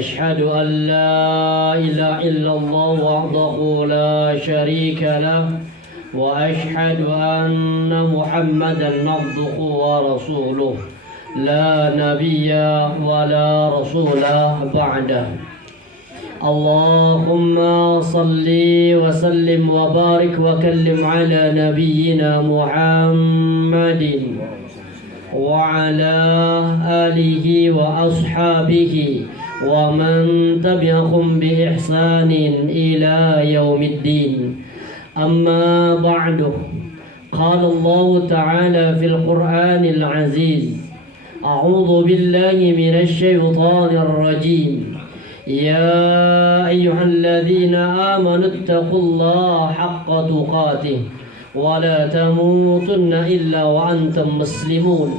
أشهد أن لا إله إلا الله وحده لا شريك له وأشهد أن محمدا عبده ورسوله لا نبي ولا رسول بعده اللهم صل وسلم وبارك وكلم على نبينا محمد وعلى آله وأصحابه ومن تبعهم بإحسان إلى يوم الدين أما بعد قال الله تعالى في القرآن العزيز أعوذ بالله من الشيطان الرجيم يا أيها الذين آمنوا اتقوا الله حق تقاته ولا تموتن إلا وأنتم مسلمون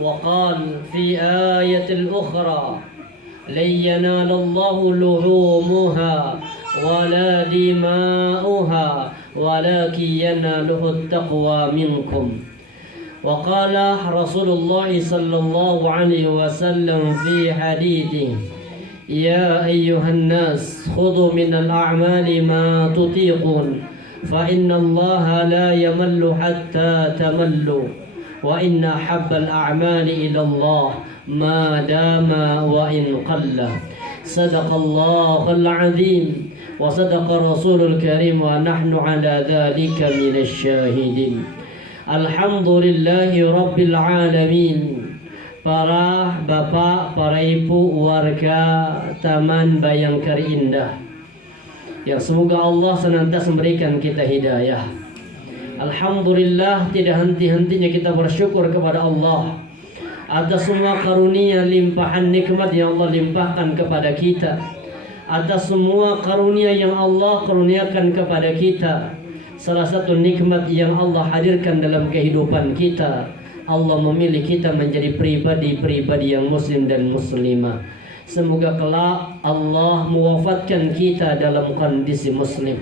وقال في آية الأخرى لن ينال الله لحومها ولا دماؤها ولكن يناله التقوى منكم وقال رسول الله صلى الله عليه وسلم في حديثه يا أيها الناس خذوا من الأعمال ما تطيقون فإن الله لا يمل حتى تملوا وإن أحب الأعمال إلى الله ما دام وإن قل صدق الله العظيم وصدق الرسول الكريم ونحن على ذلك من الشاهدين الحمد لله رب العالمين. Para bapak, para ibu, warga Taman Bayangkari Indah, yang semoga Allah senantiasa memberikan kita hidayah. Alhamdulillah, tidak henti-hentinya kita bersyukur kepada Allah atas semua karunia limpahan nikmat yang Allah limpahkan kepada kita, atas semua karunia yang Allah karuniakan kepada kita. Salah satu nikmat yang Allah hadirkan dalam kehidupan kita, Allah memilih kita menjadi pribadi-pribadi yang muslim dan muslimah. Semoga kelak Allah mewafatkan kita dalam kondisi muslim.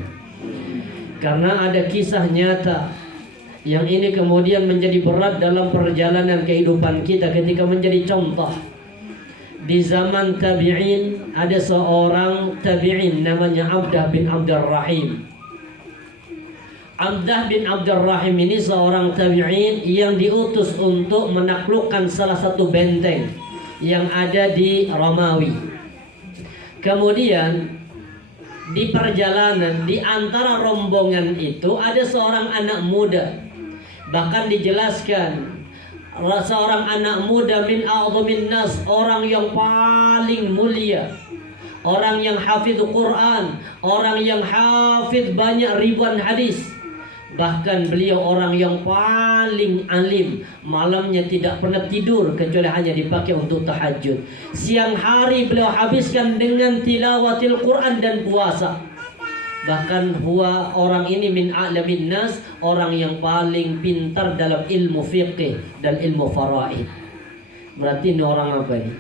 Karena ada kisah nyata yang ini kemudian menjadi berat dalam perjalanan kehidupan kita ketika menjadi contoh. Di zaman tabi'in ada seorang tabi'in namanya Abdah bin Abdurrahim. Abdah bin Abdurrahim ini seorang tabi'in yang diutus untuk menaklukkan salah satu benteng yang ada di Romawi. Kemudian di perjalanan di antara rombongan itu ada seorang anak muda. Bahkan dijelaskan seorang anak muda min a'dhamin nas, orang yang paling mulia, orang yang hafidz Quran, orang yang hafidz banyak ribuan hadis. Bahkan beliau orang yang paling alim, malamnya tidak pernah tidur kecuali hanya dipakai untuk tahajud. Siang hari beliau habiskan dengan tilawatil Quran dan puasa. Bahkan orang ini min a'lamin nas, orang yang paling pintar dalam ilmu fiqih dan ilmu faraid. Berarti ini orang apa ini?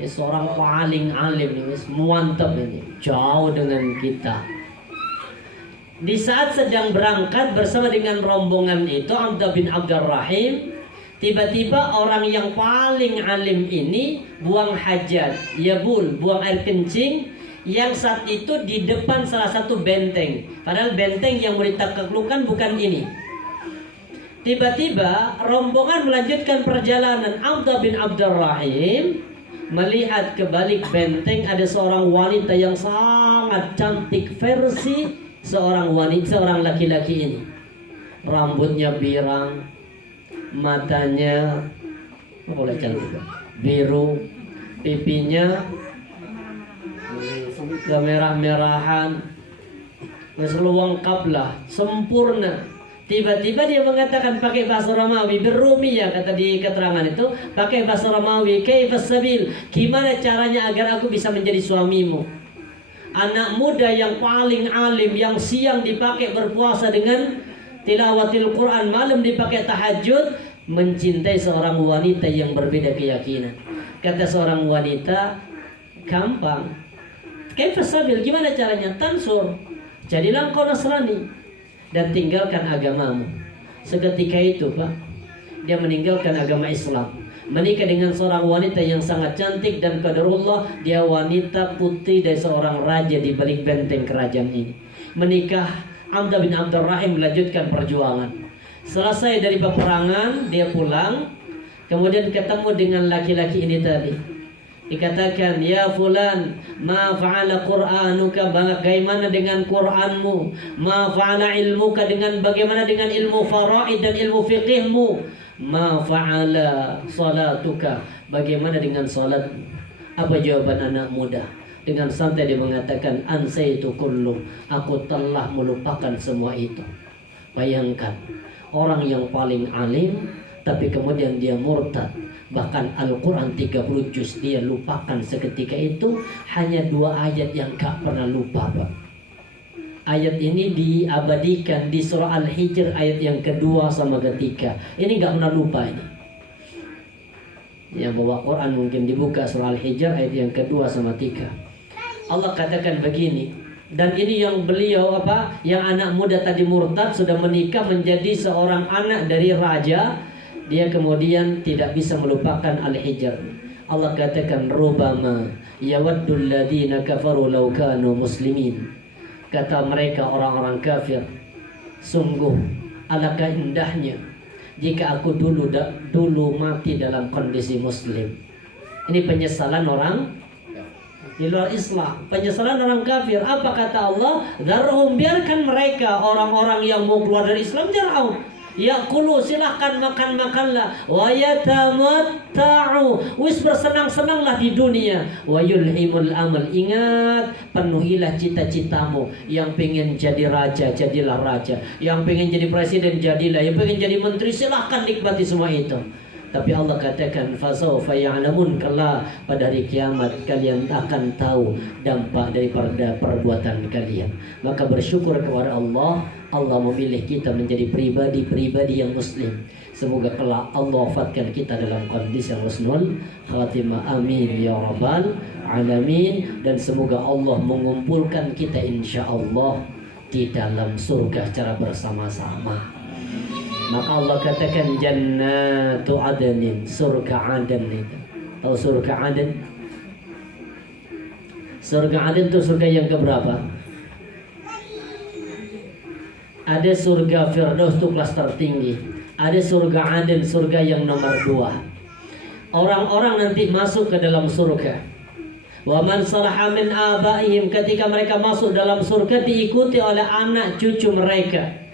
Ini seorang paling alim ini, muantap ini, jauh dengan kita. Di saat sedang berangkat bersama dengan rombongan itu Abdah bin Abdurrahim, tiba-tiba orang yang paling alim ini buang hajat, buang air kencing yang saat itu di depan salah satu benteng. Padahal benteng yang mau ditaklukkan bukan ini. Tiba-tiba rombongan melanjutkan perjalanan. Abdah bin Abdurrahim melihat ke balik benteng ada seorang wanita yang sangat cantik versi seorang laki-laki ini. Rambutnya pirang, matanya boleh cantik biru, pipinya kemerah-merahan, lengkap lah, sempurna. Tiba-tiba dia mengatakan pakai bahasa Romawi, berrumiyah kata di keterangan itu, pakai bahasa Romawi, kaifas sabil, gimana caranya agar aku bisa menjadi suamimu? Anak muda yang paling alim, yang siang dipakai berpuasa dengan tilawatil Quran, malam dipakai tahajud, mencintai seorang wanita yang berbeda keyakinan. Kata seorang wanita, gampang. Kaifas sabil, gimana caranya? Tansur, jadilah engkau Nasrani dan tinggalkan agamamu. Seketika itu Pak, dia meninggalkan agama Islam. menikah dengan seorang wanita yang sangat cantik dan qadarullah dia wanita putri dari seorang raja di balik benteng kerajaan ini. Menikah, Amdah bin Abdurrahim melanjutkan perjuangan. Selesai dari peperangan, dia pulang, kemudian ketemu dengan laki-laki ini tadi. Dikatakan, ya fulan, ma fa'ala Qur'anuka, bagaimana dengan Qur'anmu? Ma fa'ala ilmuka, dengan bagaimana dengan ilmu faraid dan ilmu fiqihmu? Ma fa'ala salatuka, bagaimana dengan salatmu? Apa jawaban anak muda? Dengan santai dia mengatakan, ansaitu kullu, aku telah melupakan semua itu. Bayangkan, orang yang paling alim tapi kemudian dia murtad. Bahkan Al-Quran 30 juz dia lupakan seketika itu. Hanya 2 ayat yang gak pernah lupa, Pak. Ayat ini diabadikan di surah Al-Hijr ayat yang kedua sama ketiga. Ini gak pernah lupa ini. Yang bawa Quran mungkin dibuka surah Al-Hijr ayat yang kedua sama 3. Allah katakan begini. Dan ini yang beliau yang anak muda tadi murtad sudah menikah menjadi seorang anak dari raja. Dia kemudian tidak bisa melupakan Al-Hijr. Allah katakan, rubama yawaddul ladzina kafaru law kanu muslimin. Kata mereka orang-orang kafir, sungguh alangkah indahnya jika aku dulu mati dalam kondisi muslim. Ini penyesalan orang di luar Islam, penyesalan orang kafir. Apa kata Allah? Dzarhum, biarkan mereka, orang-orang yang mau keluar dari Islam, jar'au. Yaqulu, silahkan makan-makanlah. Wa yatamatta'u, wis bersenang-senanglah di dunia. Wa yulhimul amal, ingat, penuhilah cita-citamu. Yang pengen jadi raja, jadilah raja. Yang pengen jadi presiden, jadilah. Yang pengen jadi menteri, silahkan nikmati semua itu. Tapi Allah katakan, fasawfa ya'lamun, kelak pada hari kiamat kalian akan tahu dampak daripada perbuatan kalian. Maka bersyukur kepada Allah, Allah memilih kita menjadi pribadi-pribadi yang muslim. Semoga kelak Allah wafatkan kita dalam kondisi yang husnul khatimah. Amin ya rabbal alamin. Dan semoga Allah mengumpulkan kita insyaAllah di dalam surga secara bersama-sama. Maka Allah katakan jannatu adnin, surga Aden itu. Tahu surga Aden? Surga Aden itu surga yang keberapa? Ada surga Firdaus itu kelas tertinggi. Ada surga Aden, surga yang nomor 2. Orang-orang nanti masuk ke dalam surga. Wa man salaha min abaihim, ketika mereka masuk dalam surga diikuti oleh anak cucu mereka.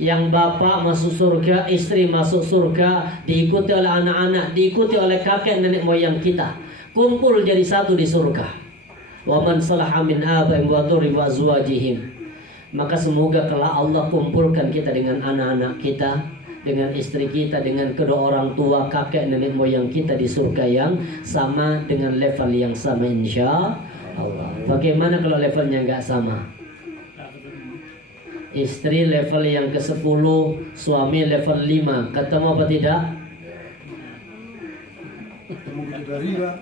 Yang bapak masuk surga, istri masuk surga, diikuti oleh anak-anak, diikuti oleh kakek nenek moyang kita. Kumpul jadi satu di surga. Wa man salaha min abaihim wa dhurriyyatihim wa azwajihim. Maka semoga kelak Allah kumpulkan kita dengan anak-anak kita, dengan istri kita, dengan kedua orang tua, kakek nenek moyang kita di surga yang sama dengan level yang sama insya Allah. Bagaimana kalau levelnya nggak sama? Istri level yang ke-10, suami level 5. Ketemu apa tidak? Ketemu bidadari, Pak.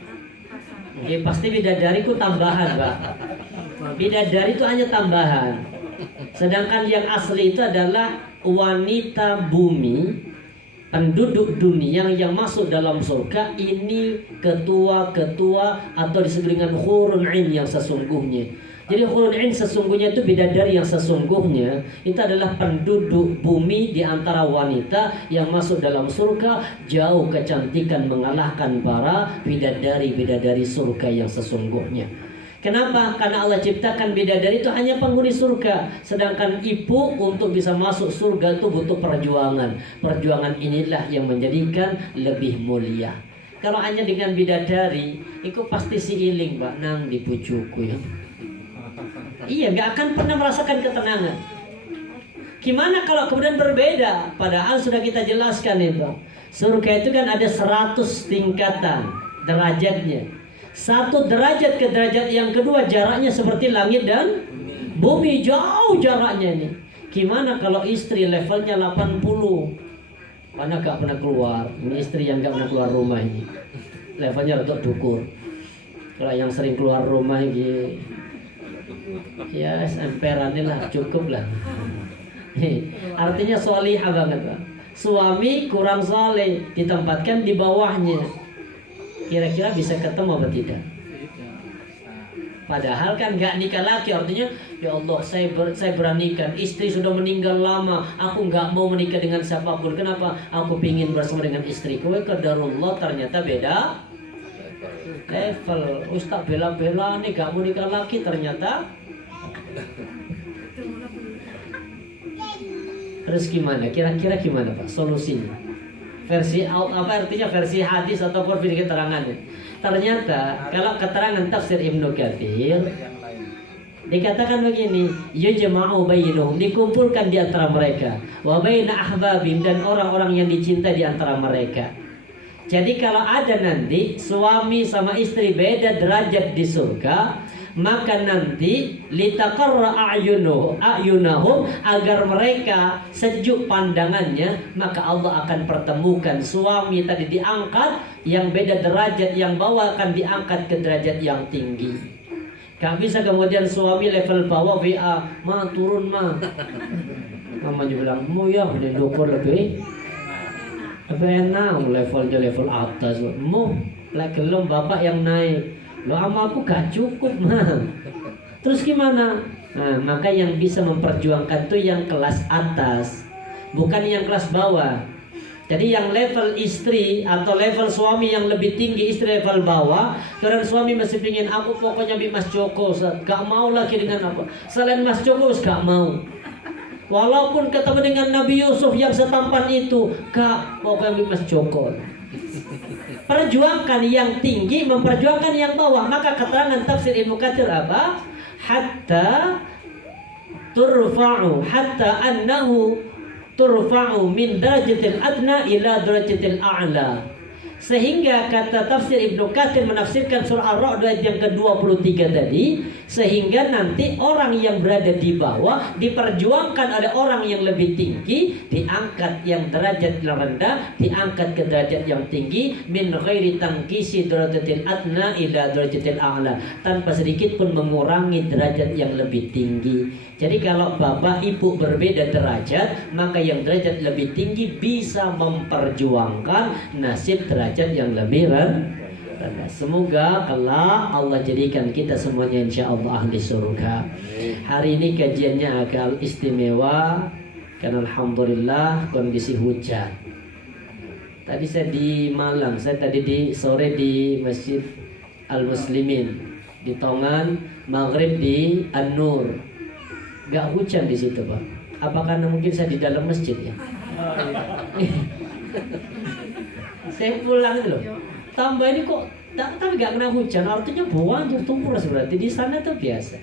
Oke, pasti bidadari itu tambahan, Pak. Bidadari itu hanya tambahan. Sedangkan yang asli itu adalah wanita bumi, penduduk dunia yang masuk dalam surga. Ini ketua-ketua atau disebut dengan hurun 'ain yang sesungguhnya. Jadi hurun 'ain sesungguhnya itu bidadari yang sesungguhnya itu adalah penduduk bumi di antara wanita yang masuk dalam surga, jauh kecantikan mengalahkan para bidadari-bidadari surga yang sesungguhnya. Kenapa? Karena Allah ciptakan bidadari itu hanya penghuni surga. Sedangkan ibu untuk bisa masuk surga itu butuh perjuangan. Perjuangan inilah yang menjadikan lebih mulia. Kalau hanya dengan bidadari, itu pasti si iling, Pak, nang di pucuku ya. Iya, gak akan pernah merasakan ketenangan. Gimana kalau kemudian berbeda? Padahal sudah kita jelaskan itu. Surga itu kan ada 100 tingkatan derajatnya. 1 derajat ke derajat yang kedua jaraknya seperti langit dan bumi, jauh jaraknya ini. Gimana kalau istri levelnya 80? Mana gak pernah keluar? Ini istri yang gak pernah keluar rumah ini. Levelnya untuk dukur. Kalau yang sering keluar rumah ini, ya emperannya lah, cukup lah. Artinya solihah banget, Pak. suami kurang saleh, ditempatkan di bawahnya. Kira-kira bisa ketemu apa tidak? Padahal kan nggak nikah lagi, artinya ya Allah saya beranikan, istri sudah meninggal lama, aku nggak mau menikah dengan siapapun. Kenapa? Aku pingin bersama dengan istriku. Qadarullah ternyata beda level. Ustaz bela-bela nih nggak mau nikah lagi, ternyata terus gimana? Kira-kira gimana Pak solusinya? Versi apa artinya versi hadis ataupun versi keterangannya? Ternyata kalau keterangan tafsir Ibnu Katsir dikatakan begini, yujma'u bainahum, dikumpulkan di antara mereka, wa baina ahbabim, dan orang-orang yang dicinta di antara mereka. Jadi kalau ada nanti suami sama istri beda derajat di surga, maka nanti litaqarra a'yunahum, agar mereka sejuk pandangannya, maka Allah akan pertemukan suami tadi diangkat yang beda derajat, yang bawah akan diangkat ke derajat yang tinggi. Gak bisa kemudian suami level bawah WA, ma turun ma. Namanya bilang, mau ya dukur lebih enak, levelnya level atas. Mau lagi gelom bapak yang naik. Lo sama aku gak cukup mah. Terus gimana? Nah, maka yang bisa memperjuangkan tuh yang kelas atas, bukan yang kelas bawah. Jadi yang level istri atau level suami yang lebih tinggi, istri level bawah. Karena suami masih pingin, aku pokoknya bi Mas Joko, gak mau lagi dengan apa selain Mas Joko, gak mau. Walaupun ketemu dengan Nabi Yusuf yang setampan itu, gak, pokoknya bi Mas Joko. Perjuangkan yang tinggi, memperjuangkan yang bawah. Maka keterangan tafsir Ibnu Katsir apa? Hatta turfa'u, hatta annahu turfa'u min darajatil adna ila darajatil a'la. Sehingga kata tafsir Ibnu Katsir menafsirkan surah Ar-Ra'd ayat yang ke-23 tadi, sehingga nanti orang yang berada di bawah diperjuangkan oleh orang yang lebih tinggi, diangkat yang derajat rendah, diangkat ke derajat yang tinggi, min ghairi tangkisi darajatil adna ila darajatil a'la, tanpa sedikit pun mengurangi derajat yang lebih tinggi. Jadi kalau bapak ibu berbeda derajat, maka yang derajat lebih tinggi bisa memperjuangkan nasib derajat yang lebih rendah. Semoga kelak Allah jadikan kita semuanya insya Allah ahli surga. Hari ini kajiannya agak istimewa karena alhamdulillah kondisi hujan. Tadi saya di Malang, saya tadi di sore di Masjid Al Muslimin di Tongan, maghrib di An-Nur. Gak hujan di situ Pak. Apa karena mungkin saya di dalam masjid ya? Saya pulang itu loh. Tambah ini kok tapi gak kena hujan. Artinya banjir tumburas berarti di sana tuh biasa.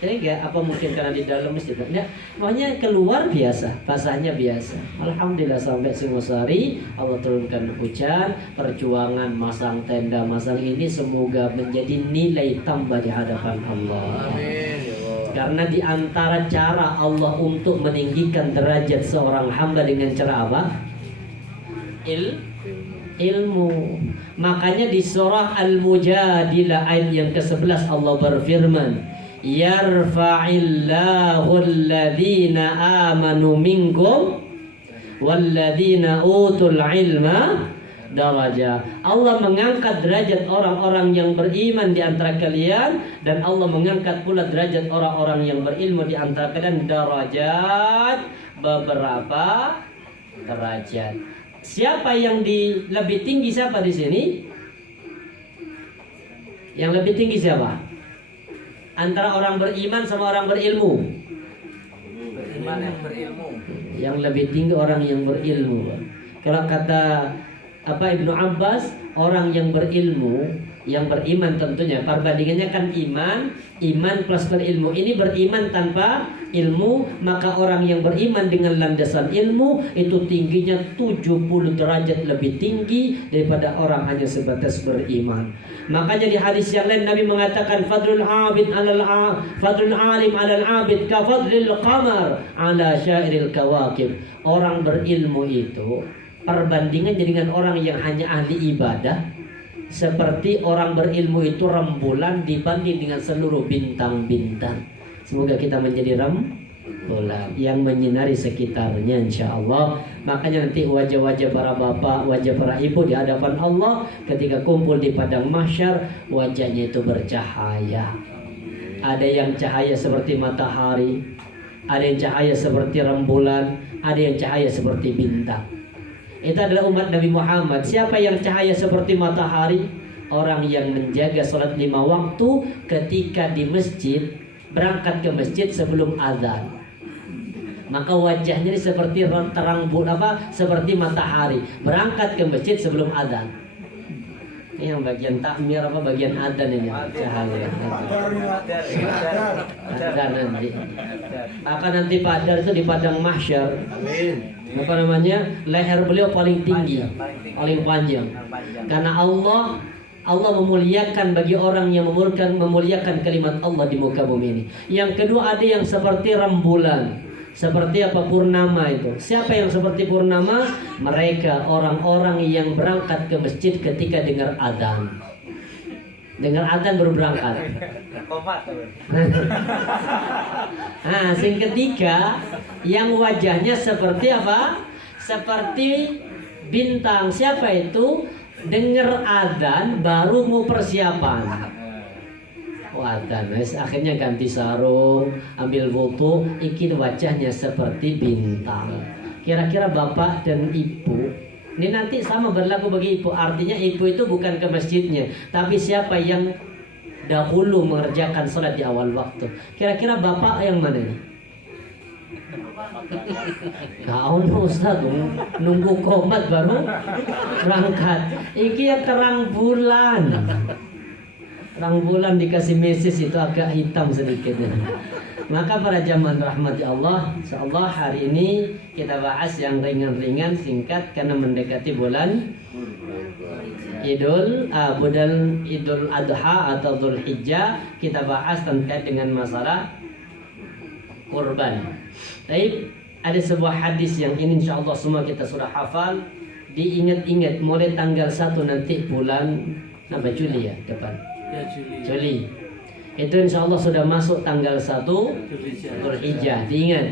Jadi gak apa mungkin karena di dalam masjid? Enggak, makanya keluar biasa, basahnya biasa. Alhamdulillah sampai Singosari Allah turunkan hujan. Perjuangan masang tenda, masang ini semoga menjadi nilai tambah di hadapan Allah. Amin. Karena di antara cara Allah untuk meninggikan derajat seorang hamba dengan cara apa? Ilmu. Makanya di surah Al-Mujadilah ayat yang ke-11 Allah berfirman, yarfa'illahu alladhina amanu minkum walladhina utul ilma daraja. Allah mengangkat derajat orang-orang yang beriman di antara kalian, dan Allah mengangkat pula derajat orang-orang yang berilmu di antara kalian, darajat, beberapa derajat. Siapa yang lebih tinggi siapa di sini? Yang lebih tinggi siapa? Antara orang beriman sama orang berilmu. Beriman yang berilmu. Yang lebih tinggi orang yang berilmu. Kalau kata Ibnu Abbas, orang yang berilmu, yang beriman tentunya perbandingannya kan iman plus berilmu. Ini beriman tanpa ilmu, maka orang yang beriman dengan landasan ilmu itu tingginya 70 derajat lebih tinggi daripada orang hanya sebatas beriman. Makanya di hadis yang lain Nabi mengatakan fadlul alim alal abid ka fadlil qamar ala syairil kawakib. Orang berilmu itu perbandingannya dengan orang yang hanya ahli ibadah, seperti orang berilmu itu rembulan dibanding dengan seluruh bintang-bintang. Semoga kita menjadi bulan yang menyinari sekitarnya, insya Allah. Makanya nanti wajah-wajah para bapak, wajah para ibu di hadapan Allah ketika kumpul di padang mahsyar, wajahnya itu bercahaya. Ada yang cahaya seperti matahari, ada yang cahaya seperti rembulan, ada yang cahaya seperti bintang. Itu adalah umat Nabi Muhammad. Siapa yang cahaya seperti matahari? Orang yang menjaga sholat 5 waktu ketika di masjid, berangkat ke masjid sebelum azan. Maka wajahnya ini seperti terang seperti matahari, berangkat ke masjid sebelum azan. Ini yang bagian takmir bagian adzan ini cahaya. Adzan nanti. Akan nanti padar itu di padang mahsyar. Apa namanya? Leher beliau paling tinggi, paling panjang. Karena Allah memuliakan bagi orang yang memuliakan kalimat Allah di muka bumi ini. Yang kedua ada yang seperti rembulan, seperti purnama itu. Siapa yang seperti purnama? Mereka orang-orang yang berangkat ke masjid ketika dengar adzan. Dengar adzan baru berangkat. Nah, yang ketiga yang wajahnya seperti apa? Seperti bintang. Siapa itu? Dengar adzan baru mau persiapan. Adzan, akhirnya ganti sarung, ambil wudu, ikin wajahnya seperti bintang. Kira-kira bapak dan ibu, ini nanti sama berlaku bagi ibu. Artinya ibu itu bukan ke masjidnya, tapi siapa yang dahulu mengerjakan sholat di awal waktu. Kira-kira bapak yang mana ini? Kau Ustaz nunggu komat baru berangkat. Iki yang terang bulan. Terang bulan dikasih message itu agak hitam sedikit. Maka para jamaah rahmati Allah, insyaallah hari ini kita bahas yang ringan-ringan singkat karena mendekati bulan Idul Adha atau Dzulhijjah. Kita bahas terkait dengan masalah kurban. Baik, ada sebuah hadis yang ini insyaallah semua kita sudah hafal. Diingat-ingat mulai tanggal 1 nanti bulan Juli ya depan. Ya, Juli. Itu insyaallah sudah masuk tanggal 1 Dzulhijjah. Diingat.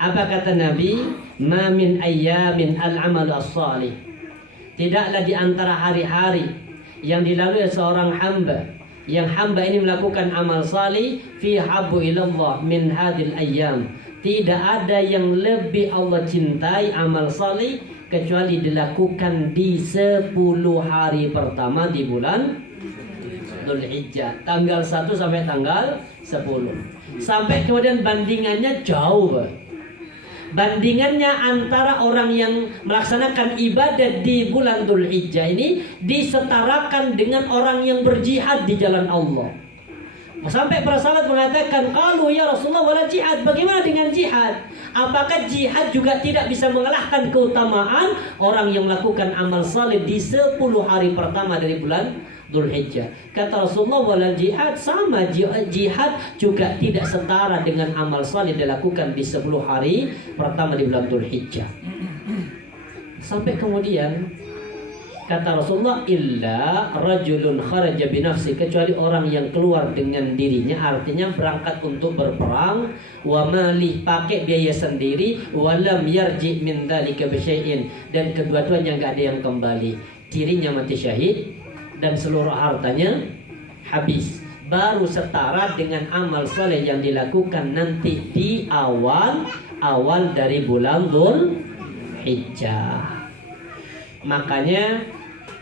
Apa kata Nabi? Ma min ayyamin al-amal as-salih. Tidaklah di antara hari-hari yang dilalui seorang hamba, yang hamba ini melakukan amal salih, fi habbu ilallah min hadil ayyam. Tidak ada yang lebih Allah cintai amal salih kecuali dilakukan di 10 hari pertama di bulan Dzulhijjah, tanggal 1 sampai tanggal 10. Sampai kemudian bandingannya jauh. Bandingannya antara orang yang melaksanakan ibadah di bulan Dzulhijjah ini disetarakan dengan orang yang berjihad di jalan Allah. Sampai para sahabat mengatakan, "Qalu ya Rasulullah wala jihad." Bagaimana dengan jihad? Apakah jihad juga tidak bisa mengalahkan keutamaan orang yang melakukan amal saleh di 10 hari pertama dari bulan Dzulhijjah? Kata Rasulullah, wala jihad, sama jihad juga tidak setara dengan amal saleh dilakukan di 10 hari pertama di bulan Dzulhijjah. Sampai kemudian kata Rasulullah, illa rajulun kharaja binafsi, kecuali orang yang keluar dengan dirinya, artinya berangkat untuk berperang, wa malih, pakai biaya sendiri, walam yarji min dzalika bisyai'in, dan kedua-duanya enggak ada yang kembali, dirinya mati syahid dan seluruh hartanya habis, baru setara dengan amal soleh yang dilakukan nanti di awal dari bulan Dzulhijjah. Makanya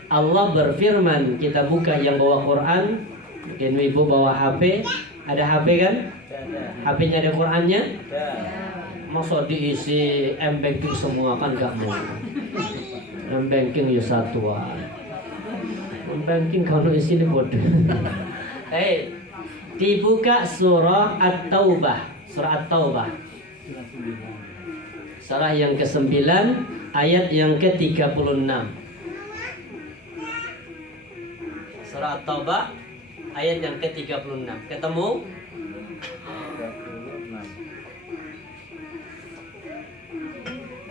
Allah berfirman, kita buka yang bawa Quran, mungkin ibu bawa HP, ada HP kan? HP-nya ada Qurannya? Masa diisi M-Banking semua kan gak mau. M-Banking ya satuan. M-Banking kalau isi ini bodoh. Dibuka surah At-Taubah, surah At-Taubah, surah yang ke-9 ayat yang ke-36. Surah At-Taubah ayat yang ke-36. Ketemu?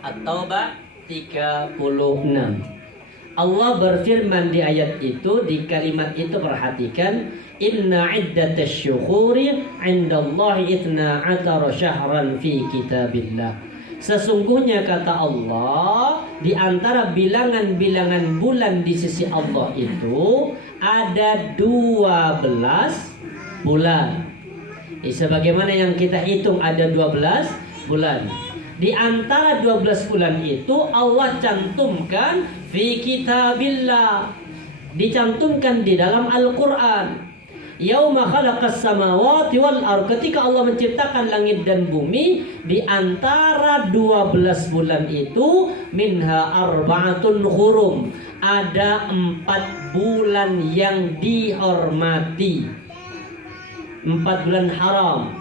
At-Taubah 36. Allah berfirman di ayat itu, di kalimat itu perhatikan, inna iddatash syuhuri 'indallahi 12 syahran fi kitabillah. Sesungguhnya kata Allah, di antara bilangan-bilangan bulan di sisi Allah itu ada 12 bulan. Sebagaimana yang kita hitung ada 12 bulan. Di antara 12 bulan itu Allah cantumkan fi kitabillah, dicantumkan di dalam Al-Qur'an. Yauma khalaqas samawati wal ardh, ketika Allah menciptakan langit dan bumi, di antara 12 bulan itu minha arba'atun hurum, ada 4 bulan yang dihormati, 4 bulan haram.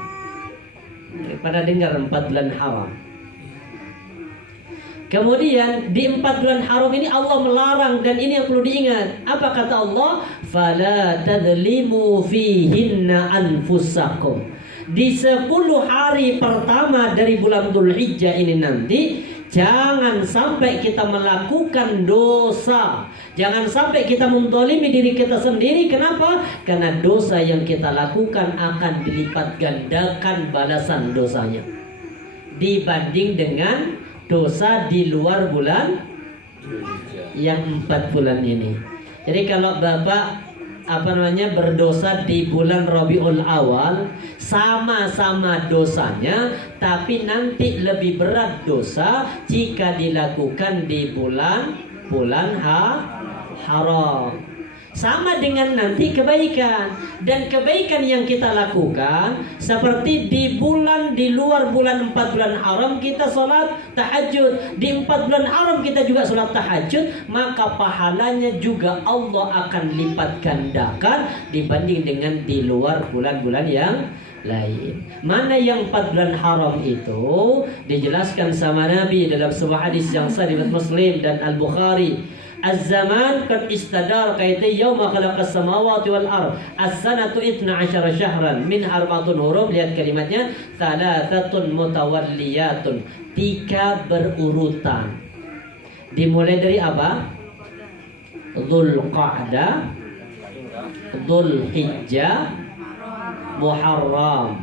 Pada dengar 4 bulan haram. Kemudian di 4 bulan haram ini Allah melarang, dan ini yang perlu diingat. Apa kata Allah? Fala tadlimu fihinna anfusakum. Di 10 hari pertama dari bulan Dzulhijjah ini nanti, jangan sampai kita melakukan dosa. Jangan sampai kita menzalimi diri kita sendiri. Kenapa? Karena dosa yang kita lakukan akan dilipat gandakan balasan dosanya dibanding dengan dosa di luar bulan yang 4 bulan ini. Jadi kalau Bapak berdosa di bulan Rabiul Awal, sama-sama dosanya, tapi nanti lebih berat dosa jika dilakukan di bulan haram. Sama dengan nanti kebaikan, dan kebaikan yang kita lakukan seperti di luar bulan 4 bulan haram kita sholat tahajud, di 4 bulan haram kita juga sholat tahajud, maka pahalanya juga Allah akan lipat gandakan dibanding dengan di luar bulan-bulan yang lain. Mana yang 4 bulan haram itu dijelaskan sama Nabi dalam sebuah hadis yang sahih riwayat Muslim dan Al-Bukhari. Az-zaman kad istadar kaita yauma khalaqas samawati wal ard as-sanatu 12 syahran min arba'atun hurum. Lihat kalimatnya, thalathatun mutawalliyatun, 3 berurutan. Dimulai dari apa? Dzulqa'dah, Dzulhijjah, Muharram.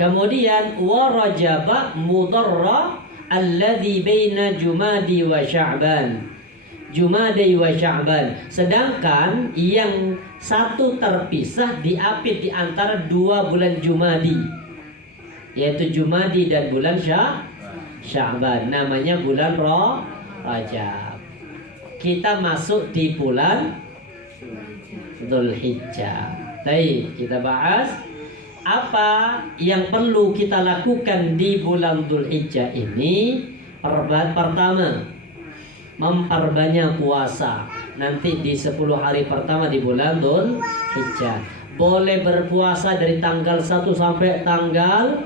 Kemudian wa Rajaba, Mudarra, alladzi baina Jumadi wa Sya'ban. Jumadi wa Sya'ban. Sedangkan yang satu terpisah diapit di antara 2 bulan Jumadi, yaitu Jumadi dan bulan Sya'ban. Namanya bulan Rajab. Kita masuk di bulan Dzulhijjah. Baik, kita bahas apa yang perlu kita lakukan di bulan Dzulhijjah ini. Pertama, memperbanyak puasa. Nanti di 10 hari pertama di bulan Dzulhijjah boleh berpuasa dari tanggal 1 sampai tanggal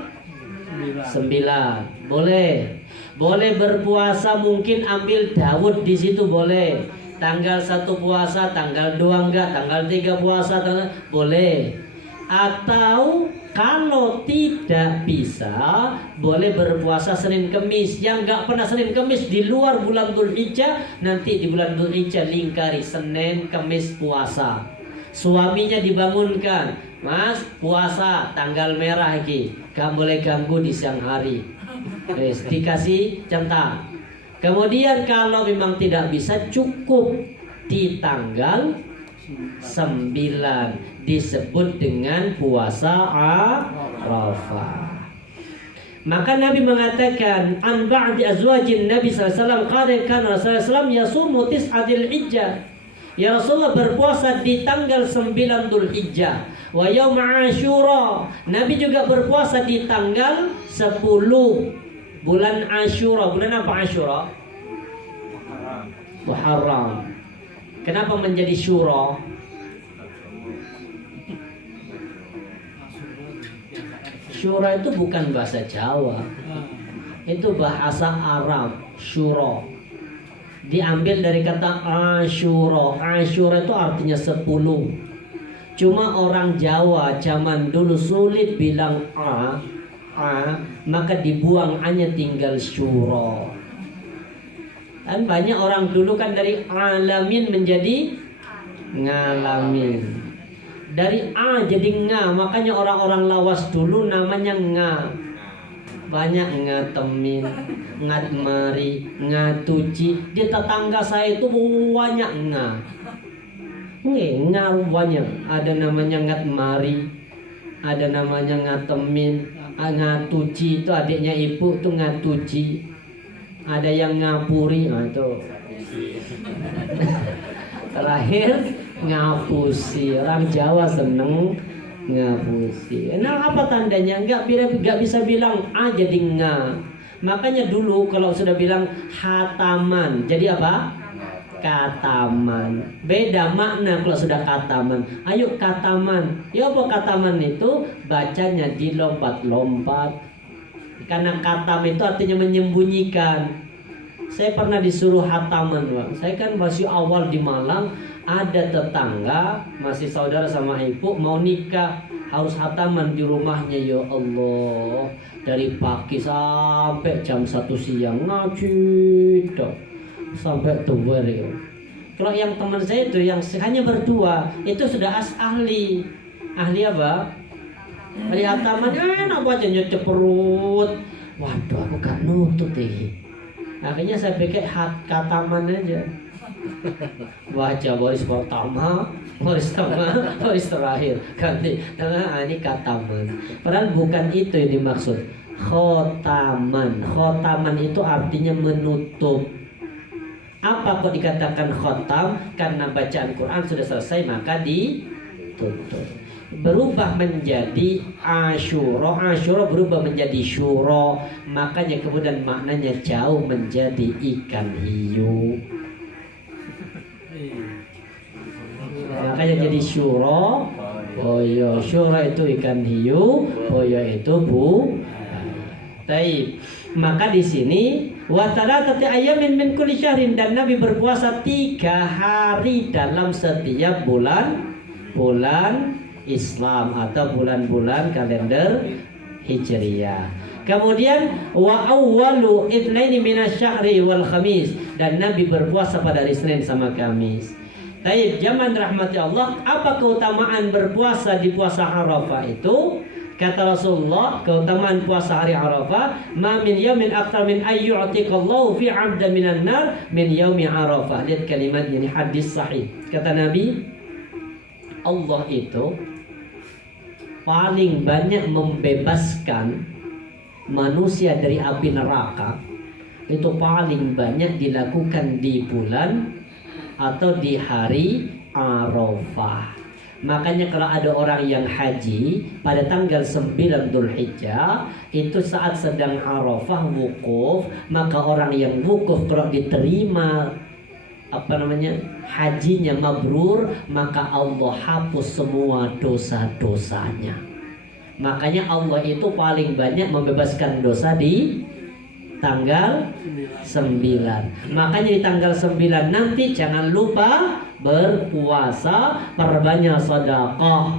9. Boleh berpuasa, mungkin ambil Daud di situ boleh. Tanggal 1 puasa, tanggal 2 enggak, tanggal 3 puasa, boleh. Atau kalau tidak bisa, boleh berpuasa Senin Kemis. Yang nggak pernah Senin Kemis di luar bulan Dzulhijjah, nanti di bulan Dzulhijjah lingkari Senin Kemis puasa. Suaminya dibangunkan, Mas puasa tanggal merah lagi, gak boleh ganggu di siang hari. Dikasih centang. Kemudian kalau memang tidak bisa, cukup di tanggal 9, disebut dengan puasa Arafah. Maka Nabi mengatakan, an ba'di azwajin Nabi sallallahu alaihi wasallam, qala kan Rasulullah sallallahu yasumu tis'atil hijjah. Ya Rasulullah berpuasa di tanggal 9 Dzulhijjah. Wa yaum Asyura. Nabi juga berpuasa di tanggal 10 bulan Asyura. Bulan apa Asyura? Muharram. Kenapa menjadi Syura? Syura itu bukan bahasa Jawa, itu bahasa Arab. Syura diambil dari kata Asyura. Asyura itu artinya 10. Cuma orang Jawa zaman dulu sulit bilang maka dibuang, hanya tinggal Syura. Kan banyak orang dulu kan dari alamin menjadi ngalamin. Dari A jadi nga, makanya orang-orang lawas dulu namanya nga. Banyak ngatemin, ngatmari, ngatuci. Di tetangga saya itu banyak nga. Nga banyak. Ada namanya ngatmari, ada namanya ngatemin, ngatuci itu adiknya ibu tuh ngatuci. Ada yang ngapuri, itu. Terakhir ngapusi. Orang Jawa seneng ngapusi. Nah, apa tandanya? Nggak bisa bilang A jadi nga. Makanya dulu kalau sudah bilang hataman, jadi apa? Kataman. Beda makna kalau sudah kataman. Ayo kataman. Ya apa kataman itu? Bacanya dilompat-lompat. Karena katam itu artinya menyembunyikan. Saya pernah disuruh hataman, Bang. Saya kan masih awal di Malang, ada tetangga masih saudara sama ibu mau nikah, harus hataman di rumahnya. Ya Allah, dari pagi sampai jam 1 siang ngaji sampai tua ya. Kalau yang teman saya itu yang hanya berdua itu sudah ahli apa? Ahli hataman, enak aja nyecep perut. Waduh, aku kan nutut deh. Akhirnya saya pikir kataman aja. Baca baris pertama, baris tengah, baris terakhir. Ganti tengah, ini kataman. Padahal bukan itu yang dimaksud. Khotaman. Khotaman itu artinya menutup. Apa kok dikatakan khotam? Karena bacaan Quran sudah selesai maka ditutup. Berubah menjadi Asyura, Asyura berubah menjadi Syura, makanya kemudian maknanya jauh menjadi ikan hiu. Makanya jadi Syura, boyo. Syura itu ikan hiu, boyo itu bu. Taib. Maka di sini wa talatati ayamin min kulli syahrin, dan Nabi berpuasa 3 hari dalam setiap bulan Islam atau bulan-bulan kalender Hijriyah. Kemudian wa awwalu itsnaini minasyahri wal khamis, dan Nabi berpuasa pada hari Senin sama Kamis. Taib, zaman rahmati Allah, apa keutamaan berpuasa di puasa Arafah itu? Kata Rasulullah, keutamaan puasa hari Arafah, ma min yaumin akthar min ayyu'tiqallahu fi 'abdan minan nar min yaumi Arafah. Lihat kalimat ini, hadis sahih. Kata Nabi, Allah itu paling banyak membebaskan manusia dari api neraka. Itu paling banyak dilakukan di bulan atau di hari Arafah. Makanya kalau ada orang yang haji pada tanggal 9 Dzulhijjah, itu saat sedang Arafah wukuf, maka orang yang wukuf kalau diterima hajinya mabrur, maka Allah hapus semua dosa-dosanya. Makanya Allah itu paling banyak membebaskan dosa di tanggal 9. Makanya di tanggal 9 nanti jangan lupa berpuasa, perbanyak sedekah.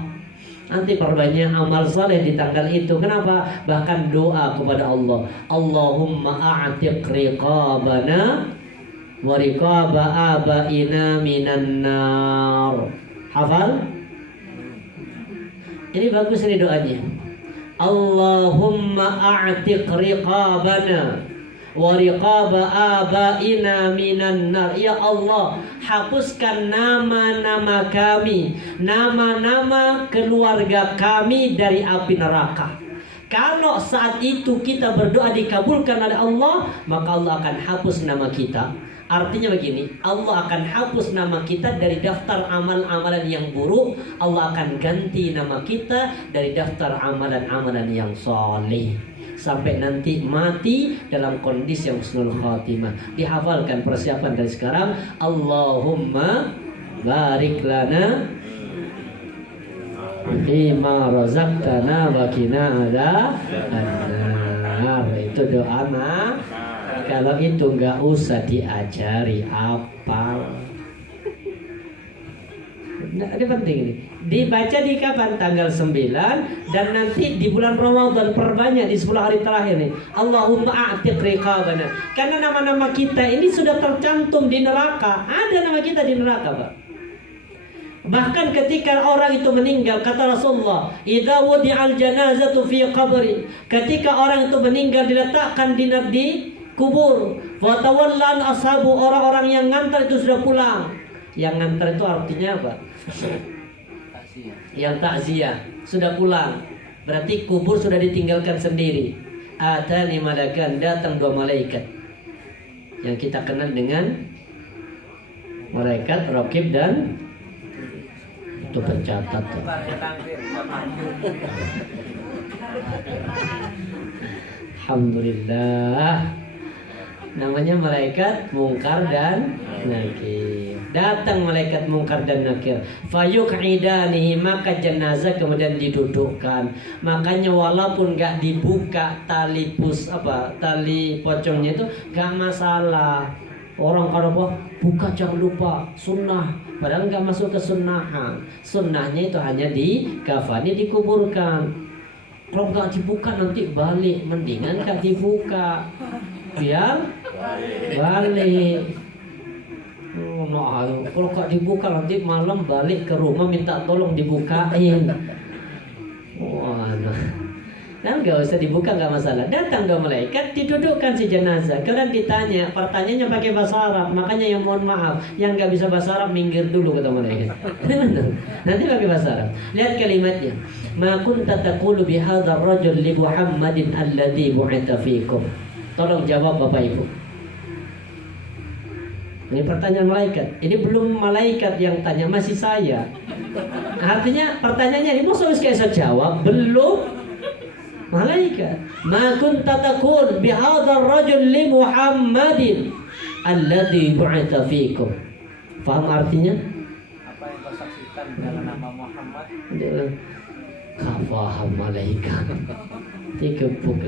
Nanti perbanyak amal saleh di tanggal itu. Kenapa? Bahkan doa kepada Allah, Allahumma a'tiq riqabana wa riqaba abaina minan nar. Hafal? Ini bagus ini doanya. Allahumma a'tiq riqabana wa riqaba abaina minan nar. Ya Allah, hapuskan nama-nama kami, nama-nama keluarga kami dari api neraka. Kalau saat itu kita berdoa dikabulkan oleh Allah, maka Allah akan hapus nama kita. Artinya begini, Allah akan hapus nama kita dari daftar amal-amalan yang buruk. Allah akan ganti nama kita dari daftar amalan-amalan yang soleh. Sampai nanti mati dalam kondisi yang husnul khatimah. Dihafalkan persiapan dari sekarang. Allahumma barik lana fima razaqtana wa qina adzabannar. Itu doa mah. Kalau itu nggak usah diajari, hafal. Nah, ini penting ini. Dibaca di kapan? Tanggal 9 dan nanti di bulan Ramadan perbanyak di 10 hari terakhir nih. Allahumma a'tiq riqabana. Karena nama-nama kita ini sudah tercantum di neraka. Ada nama kita di neraka, Pak. Bahkan ketika orang itu meninggal, kata Rasulullah, "Idza wudi'al janazatu fi qabri." Ketika orang itu meninggal diletakkan di kubur, wa tawallan ashabu, orang-orang yang ngantar itu sudah pulang. Yang ngantar itu artinya apa? Yang takziah sudah pulang. Berarti kubur sudah ditinggalkan sendiri. Atani malakan, datang 2 malaikat yang kita kenal dengan malaikat Raqib dan itu pencatat. Alhamdulillah. Namanya malaikat Munkar dan Nakir. Datang malaikat Munkar dan Nakir. Fayuq'idanihi, maka jenazah kemudian didudukkan. Makanya walaupun gak dibuka tali pocongnya itu gak masalah. Orang kalau buka jangan lupa sunnah, padahal gak masuk ke sunnahan. Sunnahnya itu hanya dikafani, dikuburkan. Kalau gak dibuka nanti balik, mendingan gak dibuka biar balik. Kalau gak dibuka nanti malam balik ke rumah minta tolong dibukain. Nah, gak usah dibuka, gak masalah. Datang 2 malaikat, didudukkan si jenazah. Kalian ditanya, pertanyaannya pakai bahasa Arab. Makanya yang mohon maaf, yang gak bisa bahasa Arab minggir dulu, kata malaikat. Nanti pakai bahasa Arab. Lihat kalimatnya. Ma kunta taqulu bihadzal rajul li Muhammadin alladhi bu'itha fikum. Tolong jawab Bapak Ibu. Ini pertanyaan malaikat. Ini belum malaikat yang tanya, masih saya. Artinya pertanyaannya ini maksudnya saya jawab, belum malaikat. Ma kunta taqul bihadzal rajul li Muhammadin alladhi bu'itha fikum. Paham artinya? Apa yang kau saksikan dengan nama Muhammad? Kafaham malaikat. Dikepuk.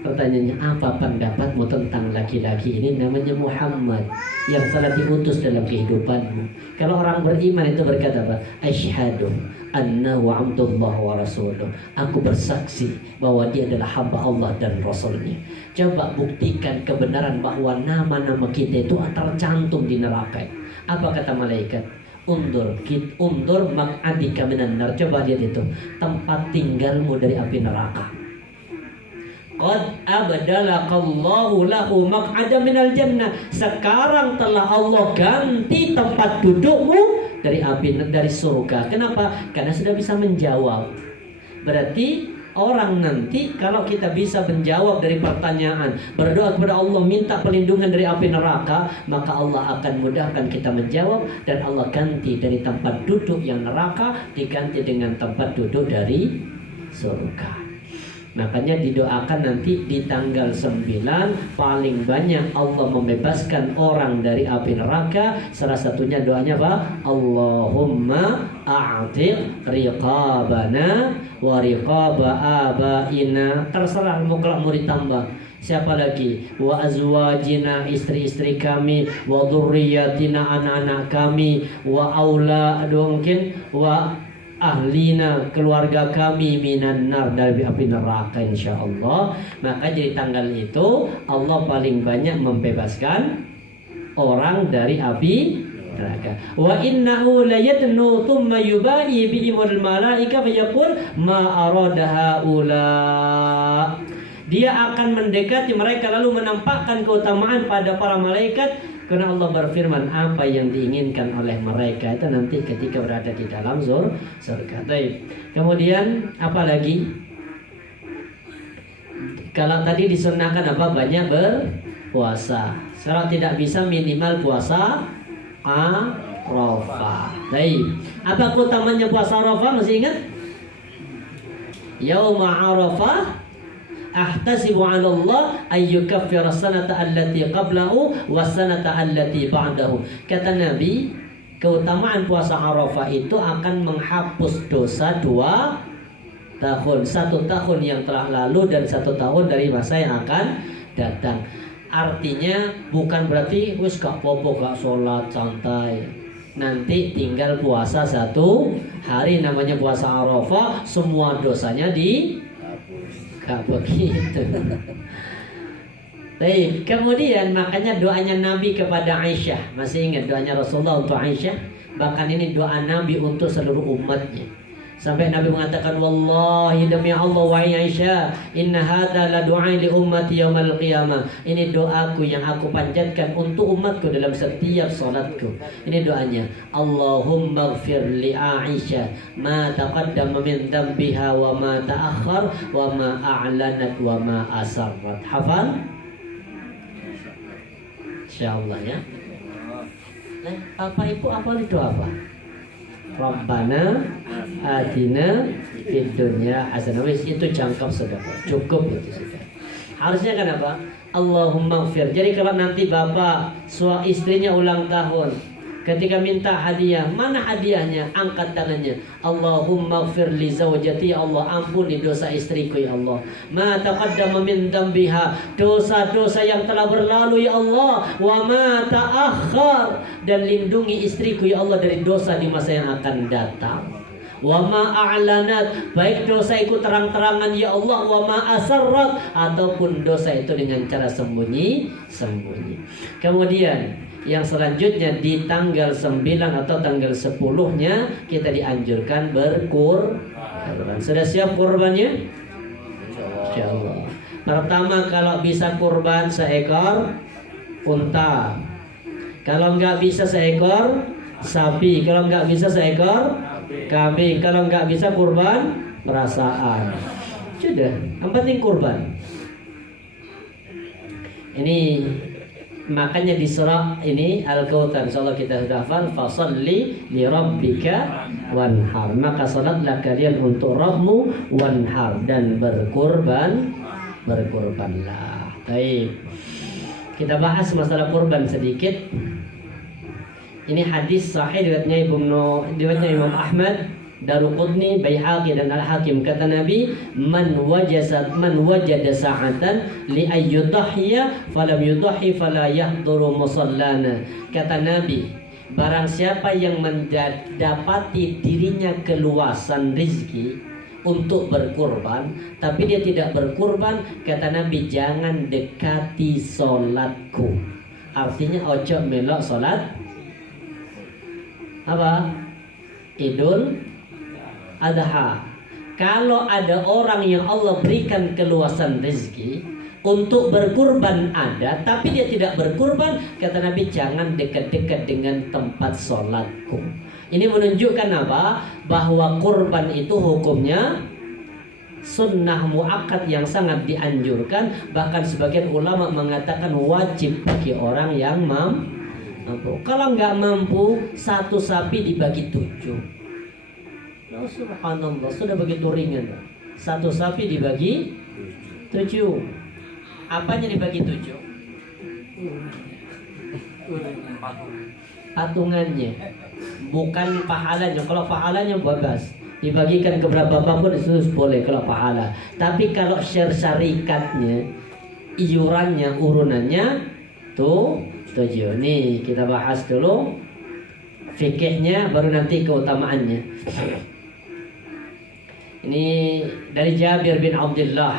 Pertanyaannya, apa pendapatmu tentang laki-laki ini namanya Muhammad yang telah diutus dalam kehidupanmu? Kalau orang beriman itu berkata apa? Asyhadu annahu abdullah wa rasuluh. Aku bersaksi bahwa dia adalah hamba Allah dan Rasulnya. Coba buktikan kebenaran bahwa nama-nama kita itu tercantum di neraka. Apa kata malaikat? Undur maq'adika minan nar. Coba lihat itu, tempat tinggalmu dari api neraka. Qad abdalakallahu lahu maq'ada minal jannah. Sekarang telah Allah ganti tempat dudukmu dari api, dari surga. Kenapa? Karena sudah bisa menjawab. Berarti orang nanti kalau kita bisa menjawab dari pertanyaan, berdoa kepada Allah minta perlindungan dari api neraka, maka Allah akan mudahkan kita menjawab, dan Allah ganti dari tempat duduk yang neraka diganti dengan tempat duduk dari surga. Makanya didoakan nanti di tanggal 9 paling banyak Allah membebaskan orang dari api neraka. Salah satunya doanya apa? Allahumma a'tiq riqabana wa riqaba abaina. Terserah mau ditambah. Siapa lagi? Wa azwajina, istri-istri kami, wa dzurriyyatina, anak-anak kami, wa auladu, mungkin wa ahlina, keluarga kami, minan nar, dari api neraka insyaallah. Maka jadi tanggal itu Allah paling banyak membebaskan orang dari api neraka. Wa innahu layadnu thumma yubahi bihimul malaika fayaqul ma arada haula. Dia akan mendekati mereka lalu menampakkan keutamaan pada para malaikat. Karena Allah berfirman, apa yang diinginkan oleh mereka itu nanti ketika berada di dalam surga. Kemudian apa lagi? Kalau tadi disunahkan apa? Banyak berpuasa. Sekarang tidak bisa minimal puasa Arafah. Apa keutamanya puasa Arafah? Masih ingat? Yauma Arafah ahtasibu 'ala Allah ay yukaffira sanata allati qablahu was sanata allati ba'dahu. Kata Nabi, keutamaan puasa Arafah itu akan menghapus dosa 2 tahun. 1 tahun yang telah lalu dan 1 tahun dari masa yang akan datang. Artinya bukan berarti wis gak popo gak sholat santai. Nanti tinggal puasa 1 hari, namanya puasa Arafah, semua dosanya gak begitu. Baik, kemudian makanya doanya Nabi kepada Aisyah, masih ingat doanya Rasulullah untuk Aisyah? Bahkan ini doa Nabi untuk seluruh umatnya. Sampai Nabi mengatakan, wallahi demi Allah wahai Aisyah, inna hadza la du'a li ummati yaumil qiyamah. Ini doaku yang aku panjatkan untuk umatku dalam setiap salatku. Ini doanya, Allahumma ighfir li Aisyah ma taqaddama min dhanbiha wa ma ta'akhkhar wa ma a'lanat wa ma asarrat. Hafal? Insyaallah ya. Apa ibu apa itu apa? Rabbana atina fid dunya hasanah. Wis itu jangkap sudah, cukup itu sudah. Harusnya kan apa? Allahumma ighfir. Jadi kalau nanti bapak istrinya ulang tahun, ketika minta hadiah, mana hadiahnya? Angkat tangannya. Allahumma ighfir li zawjati, ya Allah ampuni dosa istriku ya Allah. Ma taqaddama min dambiha, dosa-dosa yang telah berlalu ya Allah. Wa ma ta'akhkhar, dan lindungi istriku ya Allah dari dosa di masa yang akan datang. Wa ma a'lanat, baik dosa itu terang-terangan ya Allah. Wa ma asarrat, ataupun dosa itu dengan cara sembunyi-sembunyi. Kemudian yang selanjutnya di tanggal 9 atau tanggal 10-nya kita dianjurkan berkurban. Sudah siap kurbannya? Insyaallah. Pertama, kalau bisa kurban seekor unta. Kalau enggak bisa seekor sapi. Kalau enggak bisa seekor kambing. Kalau enggak bisa kurban perasaan. Sudah, yang penting kurban. Ini makanya di surah ini Al-Kautsar, insyaallah kita sudah hafal, fasalli li rabbika wanhar. Maka salatlah kalian untuk Rabbmu, wanhar, dan berkurbanlah. Baik. Kita bahas masalah kurban sedikit. Ini hadis sahih riwayatnya Imam Ahmad, Daruqutni, Baihaqi dan Al-Hakim. Kata Nabi, man wajada sa'atan li ayyudahhiya falam yudahhi fala yahduru musallana. Kata Nabi, barang siapa yang mendapati dirinya keluasan rizki untuk berkurban tapi dia tidak berkurban, kata Nabi, jangan dekati solatku. Artinya ojo melok solat apa? Idul Adha. Kalau ada orang yang Allah berikan keluasan rezeki untuk berkurban ada, tapi dia tidak berkurban, kata Nabi, jangan dekat-dekat dengan tempat sholatku. Ini menunjukkan apa? Bahwa kurban itu hukumnya sunnah muakkad yang sangat dianjurkan. Bahkan sebagian ulama mengatakan wajib bagi orang yang mampu. Kalau nggak mampu, 1 sapi dibagi 7. Ya subhanallah, sudah begitu ringan. 1 sapi dibagi 7. Apanya dibagi 7? Patungannya, bukan pahalanya. Kalau pahalanya bebas, dibagikan ke berapa pun itu boleh kalau pahala. Tapi kalau share syarikatnya, iurannya, urunannya tuh 7. Nih kita bahas dulu fikihnya, baru nanti keutamaannya. Ini dari Jabir bin Abdullah.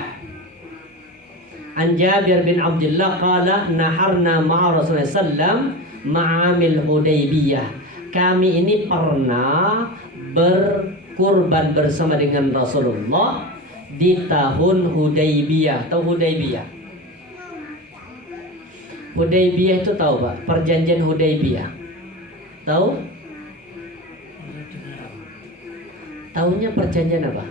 An Jabir bin Abdullah qala naharna ma'a Rasulullah sallam ma'amil Hudaybiyah. Kami ini pernah berkurban bersama dengan Rasulullah di tahun Hudaybiyah. Tahu Hudaybiyah? Hudaybiyah itu tahu Pak? Perjanjian Hudaybiyah. Tahu? Tahunya perjanjian apa?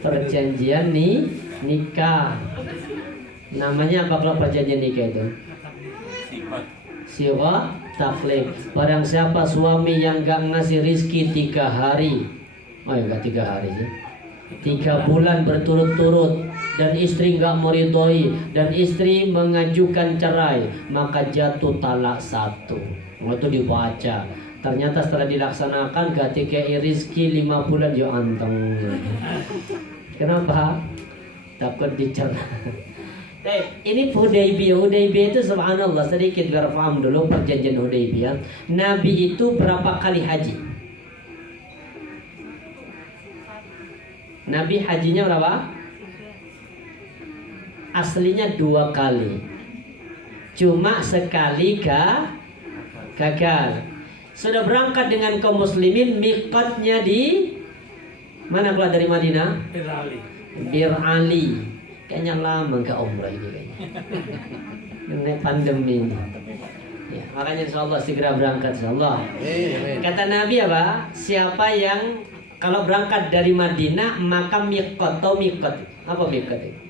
Perjanjian nikah. Namanya apa kalau perjanjian nikah itu? Siwa taklif. Barang siapa suami yang gak ngasih rizki 3 hari, oh enggak 3 hari sih, 3 bulan berturut-turut, dan istri nggak meridhoi dan istri mengajukan cerai, maka jatuh talak 1. Waktu dibaca, ternyata setelah dilaksanakan ketika rizki 5 bulan ya anteng. Kenapa? Takut dicerai. Ini Hudaybiyah. Hudaybiyah itu subhanallah, sedikit biar paham dulu perjanjian Hudaybiyah. Nabi itu berapa kali haji? Nabi hajinya berapa? Aslinya 2 kali. Cuma sekali gagal. Sudah berangkat dengan kaum muslimin, miqatnya di mana keluar dari Madinah? Bir Ali. Kayaknya lama enggak umrah ini kayaknya. Ini pandemi ini. Ya, makanya insyaallah segera berangkat insyaallah. Kata Nabi apa? Siapa yang kalau berangkat dari Madinah maka miqat atau miqat. Apa miqat itu?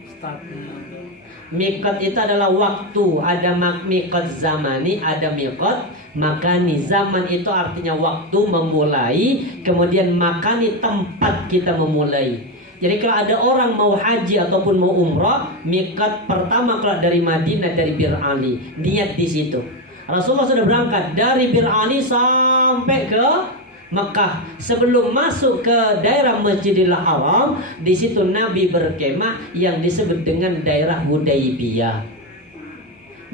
Miqat itu adalah waktu. Ada miqat zamani, ada miqat makani. Zaman itu artinya waktu memulai, kemudian makani tempat kita memulai. Jadi kalau ada orang mau haji ataupun mau umrah, miqat pertama kalau dari Madinah, dari Bir Ali, niat di situ. Rasulullah sudah berangkat dari Bir Ali sampai ke Mekah. Sebelum masuk ke daerah Masjidil Haram, di situ Nabi berkemah yang disebut dengan daerah Hudaybiyah.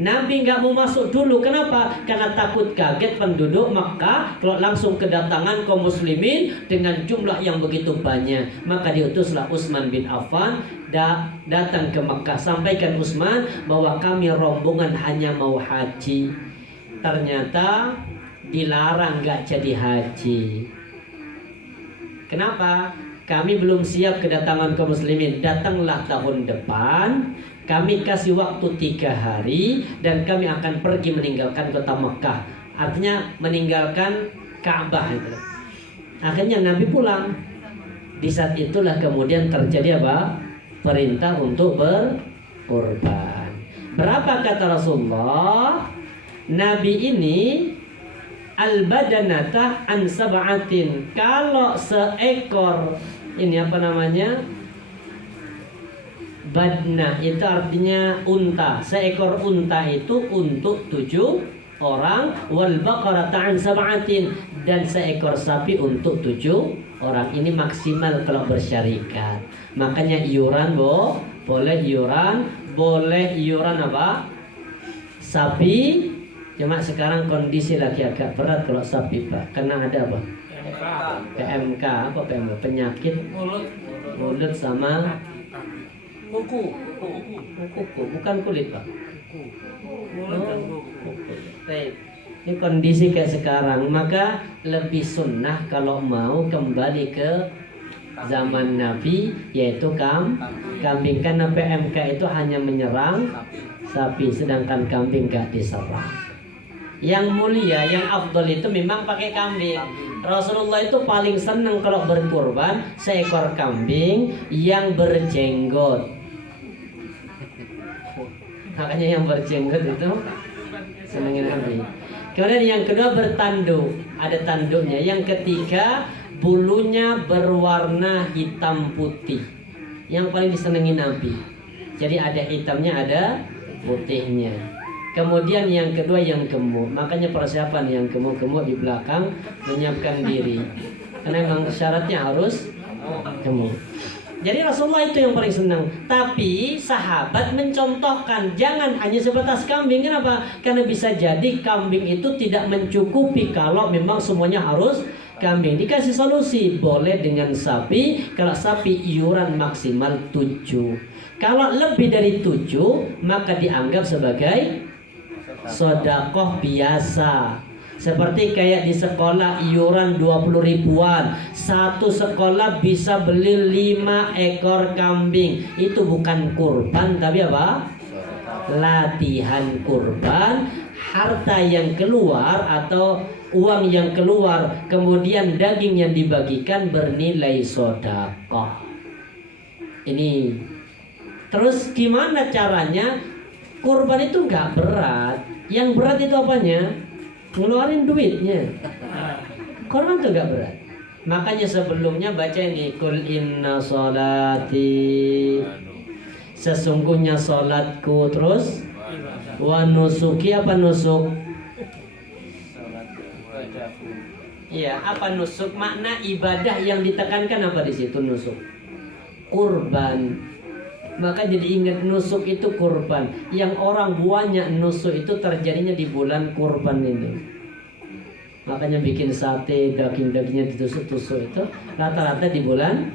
Nabi nggak mau masuk dulu. Kenapa? Karena takut kaget penduduk Mekah kalau langsung kedatangan kaum muslimin dengan jumlah yang begitu banyak. Maka diutuslah Utsman bin Affan datang ke Mekah. Sampaikan Utsman bahwa kami rombongan hanya mau haji. Ternyata dilarang nggak jadi haji. Kenapa? Kami belum siap kedatangan kaum muslimin. Datanglah tahun depan. Kami kasih waktu 3 hari dan kami akan pergi meninggalkan kota Mekah. Artinya meninggalkan Ka'bah itu. Akhirnya Nabi pulang. Di saat itulah kemudian terjadi apa? Perintah untuk berkurban. Berapa kata Rasulullah? Nabi ini al-badanata an sab'atin. Kalau seekor ini apa namanya? Badna itu artinya unta. Seekor unta itu untuk 7 orang. Wal baqarata an sab'atin, dan seekor sapi untuk 7 orang. Ini maksimal kalau bersyarikat. Makanya iuran boleh iuran apa? Sapi. Cuma sekarang kondisi lagi agak berat kalau sapi, Pak. Karena ada apa? PMK. Apa PMK? Penyakit mulut sama kuku, bukan kulit, Pak. Ini kondisi kayak sekarang, maka lebih sunnah kalau mau kembali ke zaman Nabi, yaitu kambing. Karena PMK itu hanya menyerang sapi, sedangkan kambing gak diserang. Yang mulia, yang afdol itu memang pakai kambing. Rasulullah itu paling senang kalau berkurban seekor kambing yang berjenggot. Makanya yang berjenggot itu senengin Nabi. Kemudian yang kedua bertanduk, ada tanduknya. Yang ketiga bulunya berwarna hitam putih, yang paling disenangi Nabi. Jadi ada hitamnya, ada putihnya. Kemudian yang kedua yang gemuk. Makanya persiapan yang gemuk-gemuk di belakang menyiapkan diri. Karena memang syaratnya harus gemuk. Jadi Rasulullah itu yang paling senang. Tapi sahabat mencontohkan, jangan hanya sebatas kambing. Kenapa? Karena bisa jadi kambing itu tidak mencukupi kalau memang semuanya harus kambing. Dikasih solusi, boleh dengan sapi. Kalau sapi iuran maksimal 7. Kalau lebih dari 7 maka dianggap sebagai sedekah biasa. Seperti kayak di sekolah iuran 20 ribuan. Satu sekolah bisa beli 5 ekor kambing. Itu bukan kurban, tapi apa? Latihan kurban. Harta yang keluar atau uang yang keluar, kemudian daging yang dibagikan bernilai sedekah. Ini. Terus gimana caranya? Kurban itu nggak berat. Yang berat itu apanya? Ngeluarin duitnya. Kurban itu gak berat. Makanya sebelumnya baca ini, Qul inna sholati, sesungguhnya sholatku, terus wa nusuki. Apa nusuk? Iya, apa nusuk? Makna ibadah yang ditekankan apa di situ nusuk? Kurban. Maka jadi ingat nusuk itu kurban. Yang orang banyak nusuk itu terjadinya di bulan kurban ini. Makanya bikin sate, daging-dagingnya ditusuk-tusuk itu rata-rata di bulan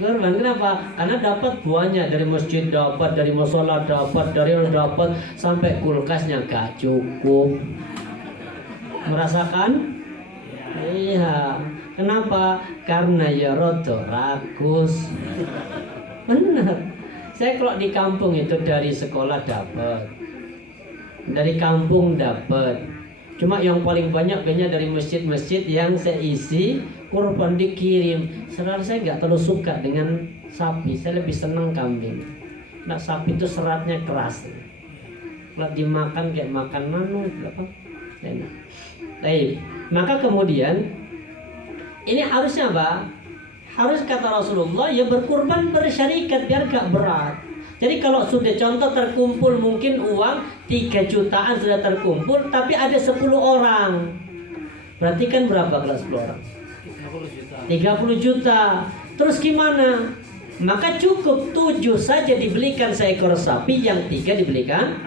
kurban. Kenapa? Karena dapat buahnya dari masjid, dapat dari musola, dapat dari orang, dapat sampai kulkasnya gak cukup. Merasakan? Iya. Kenapa? Karena ya rodo ragus. Benar. Saya kalau di kampung itu dari sekolah dapat, dari kampung dapat. Cuma yang paling banyak kayaknya dari masjid-masjid yang saya isi kurban dikirim. Sebenarnya saya nggak terlalu suka dengan sapi. Saya lebih senang kambing. Nah, sapi itu seratnya keras. Kalau dimakan kayak makan manu, apa? Enak. Baik. Maka kemudian ini harusnya apa? Harus kata Rasulullah ya berkurban bersyarikat biar gak berat. Jadi kalau sudah contoh terkumpul mungkin uang 3 jutaan sudah terkumpul, tapi ada 10 orang. Berarti kan berapa kalau 10 orang? 30 juta. Terus gimana? Maka cukup 7 saja dibelikan seekor sapi, yang 3 dibelikan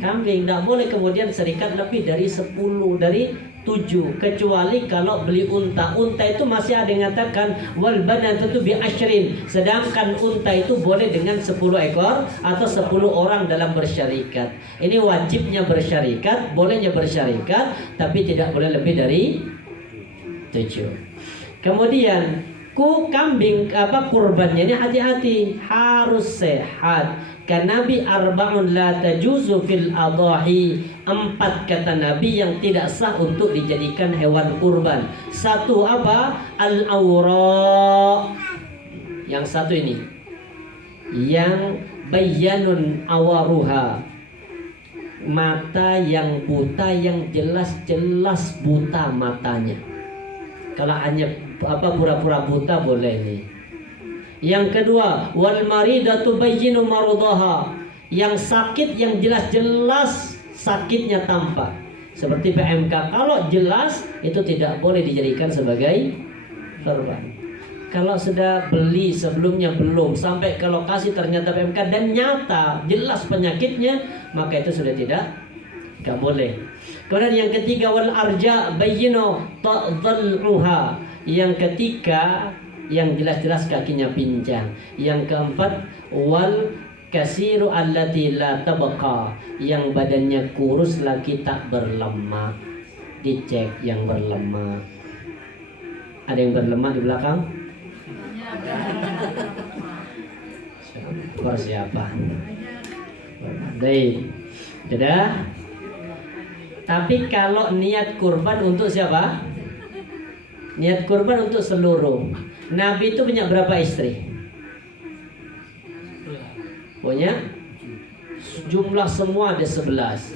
kambing. Tidak boleh kemudian serikat lebih dari 10, dari 7, kecuali kalau beli unta. Unta itu masih ada yang mengatakan wal banatu bi asyrin, sedangkan unta itu boleh dengan 10 ekor atau 10 orang dalam bersyarikat. Ini wajibnya bersyarikat, bolehnya bersyarikat, tapi tidak boleh lebih dari 7. Kemudian kambing kurbannya ini hati-hati, harus sehat. Karena Nabi arba'un la tajuzu fil adahi, 4 kata Nabi yang tidak sah untuk dijadikan hewan kurban. 1 apa? Al-awra. Yang 1 ini, yang bayyanun awaruha, mata yang buta, yang jelas-jelas buta matanya. Kalau hanya pura-pura buta boleh nih. Yang kedua, wal maridatu bayyinu marudaha, yang sakit yang jelas-jelas sakitnya tampak, seperti PMK. Kalau jelas itu tidak boleh dijadikan sebagai kurban. Kalau sudah beli sebelumnya belum sampai ke lokasi ternyata PMK dan nyata jelas penyakitnya, maka itu sudah tidak boleh. Kemudian yang ketiga, wal arja bayyinu tadhalluha, yang ketiga yang jelas-jelas kakinya pincang. Yang keempat, wal kasiru allati la tabqa, yang badannya kurus lagi tak berlemak. Dicek yang berlemak. Ada yang berlemak di belakang? Persiapan. Baik. Sudah. Tapi kalau niat kurban untuk siapa? Niat kurban untuk seluruh. Nabi itu punya berapa istri? Punya jumlah semua ada 11.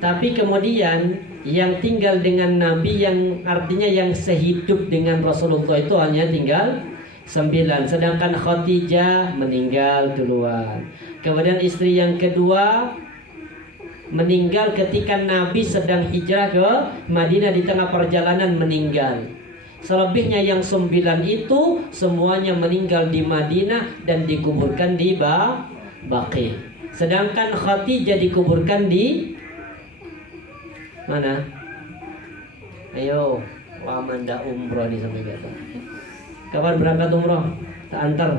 Tapi kemudian yang tinggal dengan Nabi, yang artinya yang sehidup dengan Rasulullah itu hanya tinggal 9. Sedangkan Khadijah meninggal duluan. Kemudian istri yang kedua meninggal ketika Nabi sedang hijrah ke Madinah, di tengah perjalanan meninggal. Selebihnya yang 9 itu semuanya meninggal di Madinah dan dikuburkan di Baqi. Sedangkan Khadijah dikuburkan di mana? Ayo, wamanda umroh di sampai kata. Kapan berangkat umroh? Tak antar.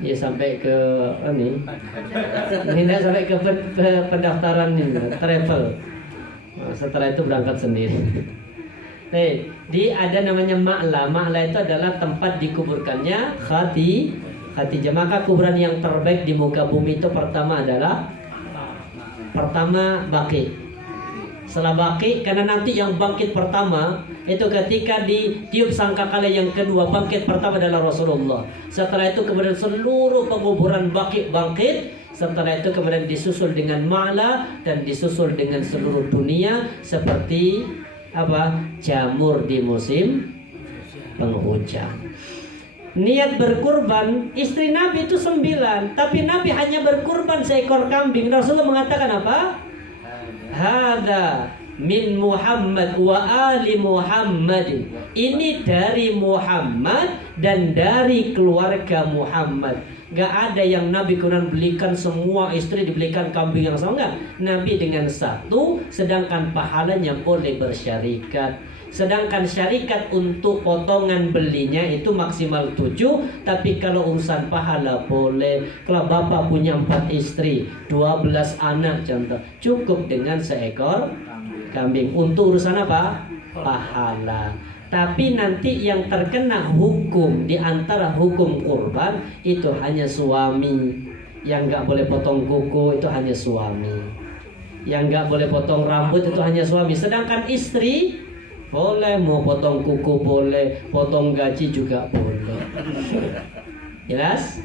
Ya sampai ke ini. Tidak sampai ke pendaftaran ini, travel. Nah, setelah itu berangkat sendiri. Ada namanya ma'la. Ma'la itu adalah tempat dikuburkannya Khadijah. Maka kuburan yang terbaik di muka bumi itu pertama adalah Baqi. Setelah Baqi, karena nanti yang bangkit pertama itu ketika ditiup sangkakala yang kedua, bangkit pertama adalah Rasulullah. Setelah itu kemudian seluruh penguburan Baqi bangkit. Setelah itu kemudian disusul dengan Ma'la dan disusul dengan seluruh dunia seperti jamur di musim penghujan. Niat berkurban, istri Nabi itu 9, tapi Nabi hanya berkurban seekor kambing. Rasulullah mengatakan apa? Hada min Muhammad wa ali Muhammad. Ini dari Muhammad dan dari keluarga Muhammad. Gak ada yang Nabi kemudian belikan semua istri dibelikan kambing yang sama. Enggak. Nabi dengan satu, sedangkan pahalanya boleh bersyarikat. Sedangkan syarikat untuk potongan belinya itu maksimal 7. Tapi kalau urusan pahala boleh. Kalau bapak punya 4 istri 12 anak contoh, cukup dengan seekor kambing. Untuk urusan apa? Pahala. Tapi nanti yang terkena hukum di antara hukum kurban itu hanya suami. Yang gak boleh potong kuku itu hanya suami. Yang gak boleh potong rambut itu hanya suami. Sedangkan istri boleh, mau potong kuku boleh, potong gaji juga boleh. Jelas?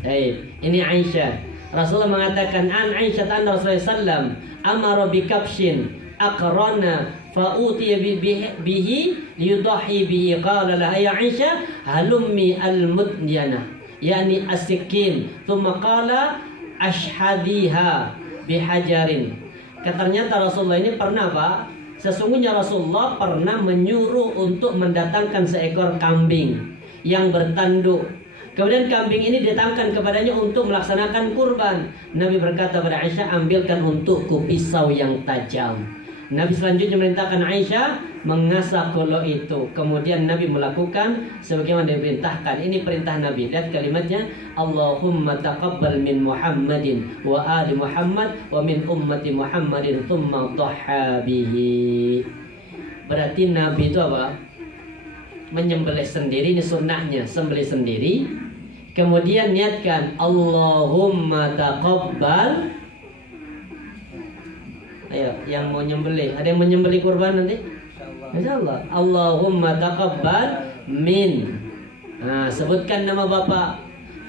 Baik, ini Aisyah. Rasulullah mengatakan an Aisyah an Rasulullah sallam amara bi kabshin aqrana fa'utiya bihi liyudahi bihi qala laha ya Aisyah halummi al-mudyanah yani as-sikin thumma qala ashhadiha bihajarin. Ternyata Rasulullah ini pernah Pak, sesungguhnya Rasulullah pernah menyuruh untuk mendatangkan seekor kambing yang bertanduk. Kemudian kambing ini didatangkan kepadanya untuk melaksanakan kurban. Nabi berkata pada Aisyah, ambilkan untukku pisau yang tajam. Nabi selanjutnya memerintahkan Aisyah mengasah kolo itu. Kemudian Nabi melakukan sebagaimana diperintahkan. Ini perintah Nabi. Lihat kalimatnya, Allahumma taqabbal min Muhammadin wa ali Muhammad wa min ummati Muhammadin thumma dhaha bihi. Berarti Nabi itu apa? Menyembelih sendiri, ini sunnahnya, sembelih sendiri. Kemudian niatkan Allahumma taqabbal. Ayo, yang mau nyembelih, ada yang mau nyembelih kurban nanti? Insyaallah. Allahumma taqabbal min. Nah, sebutkan nama bapak.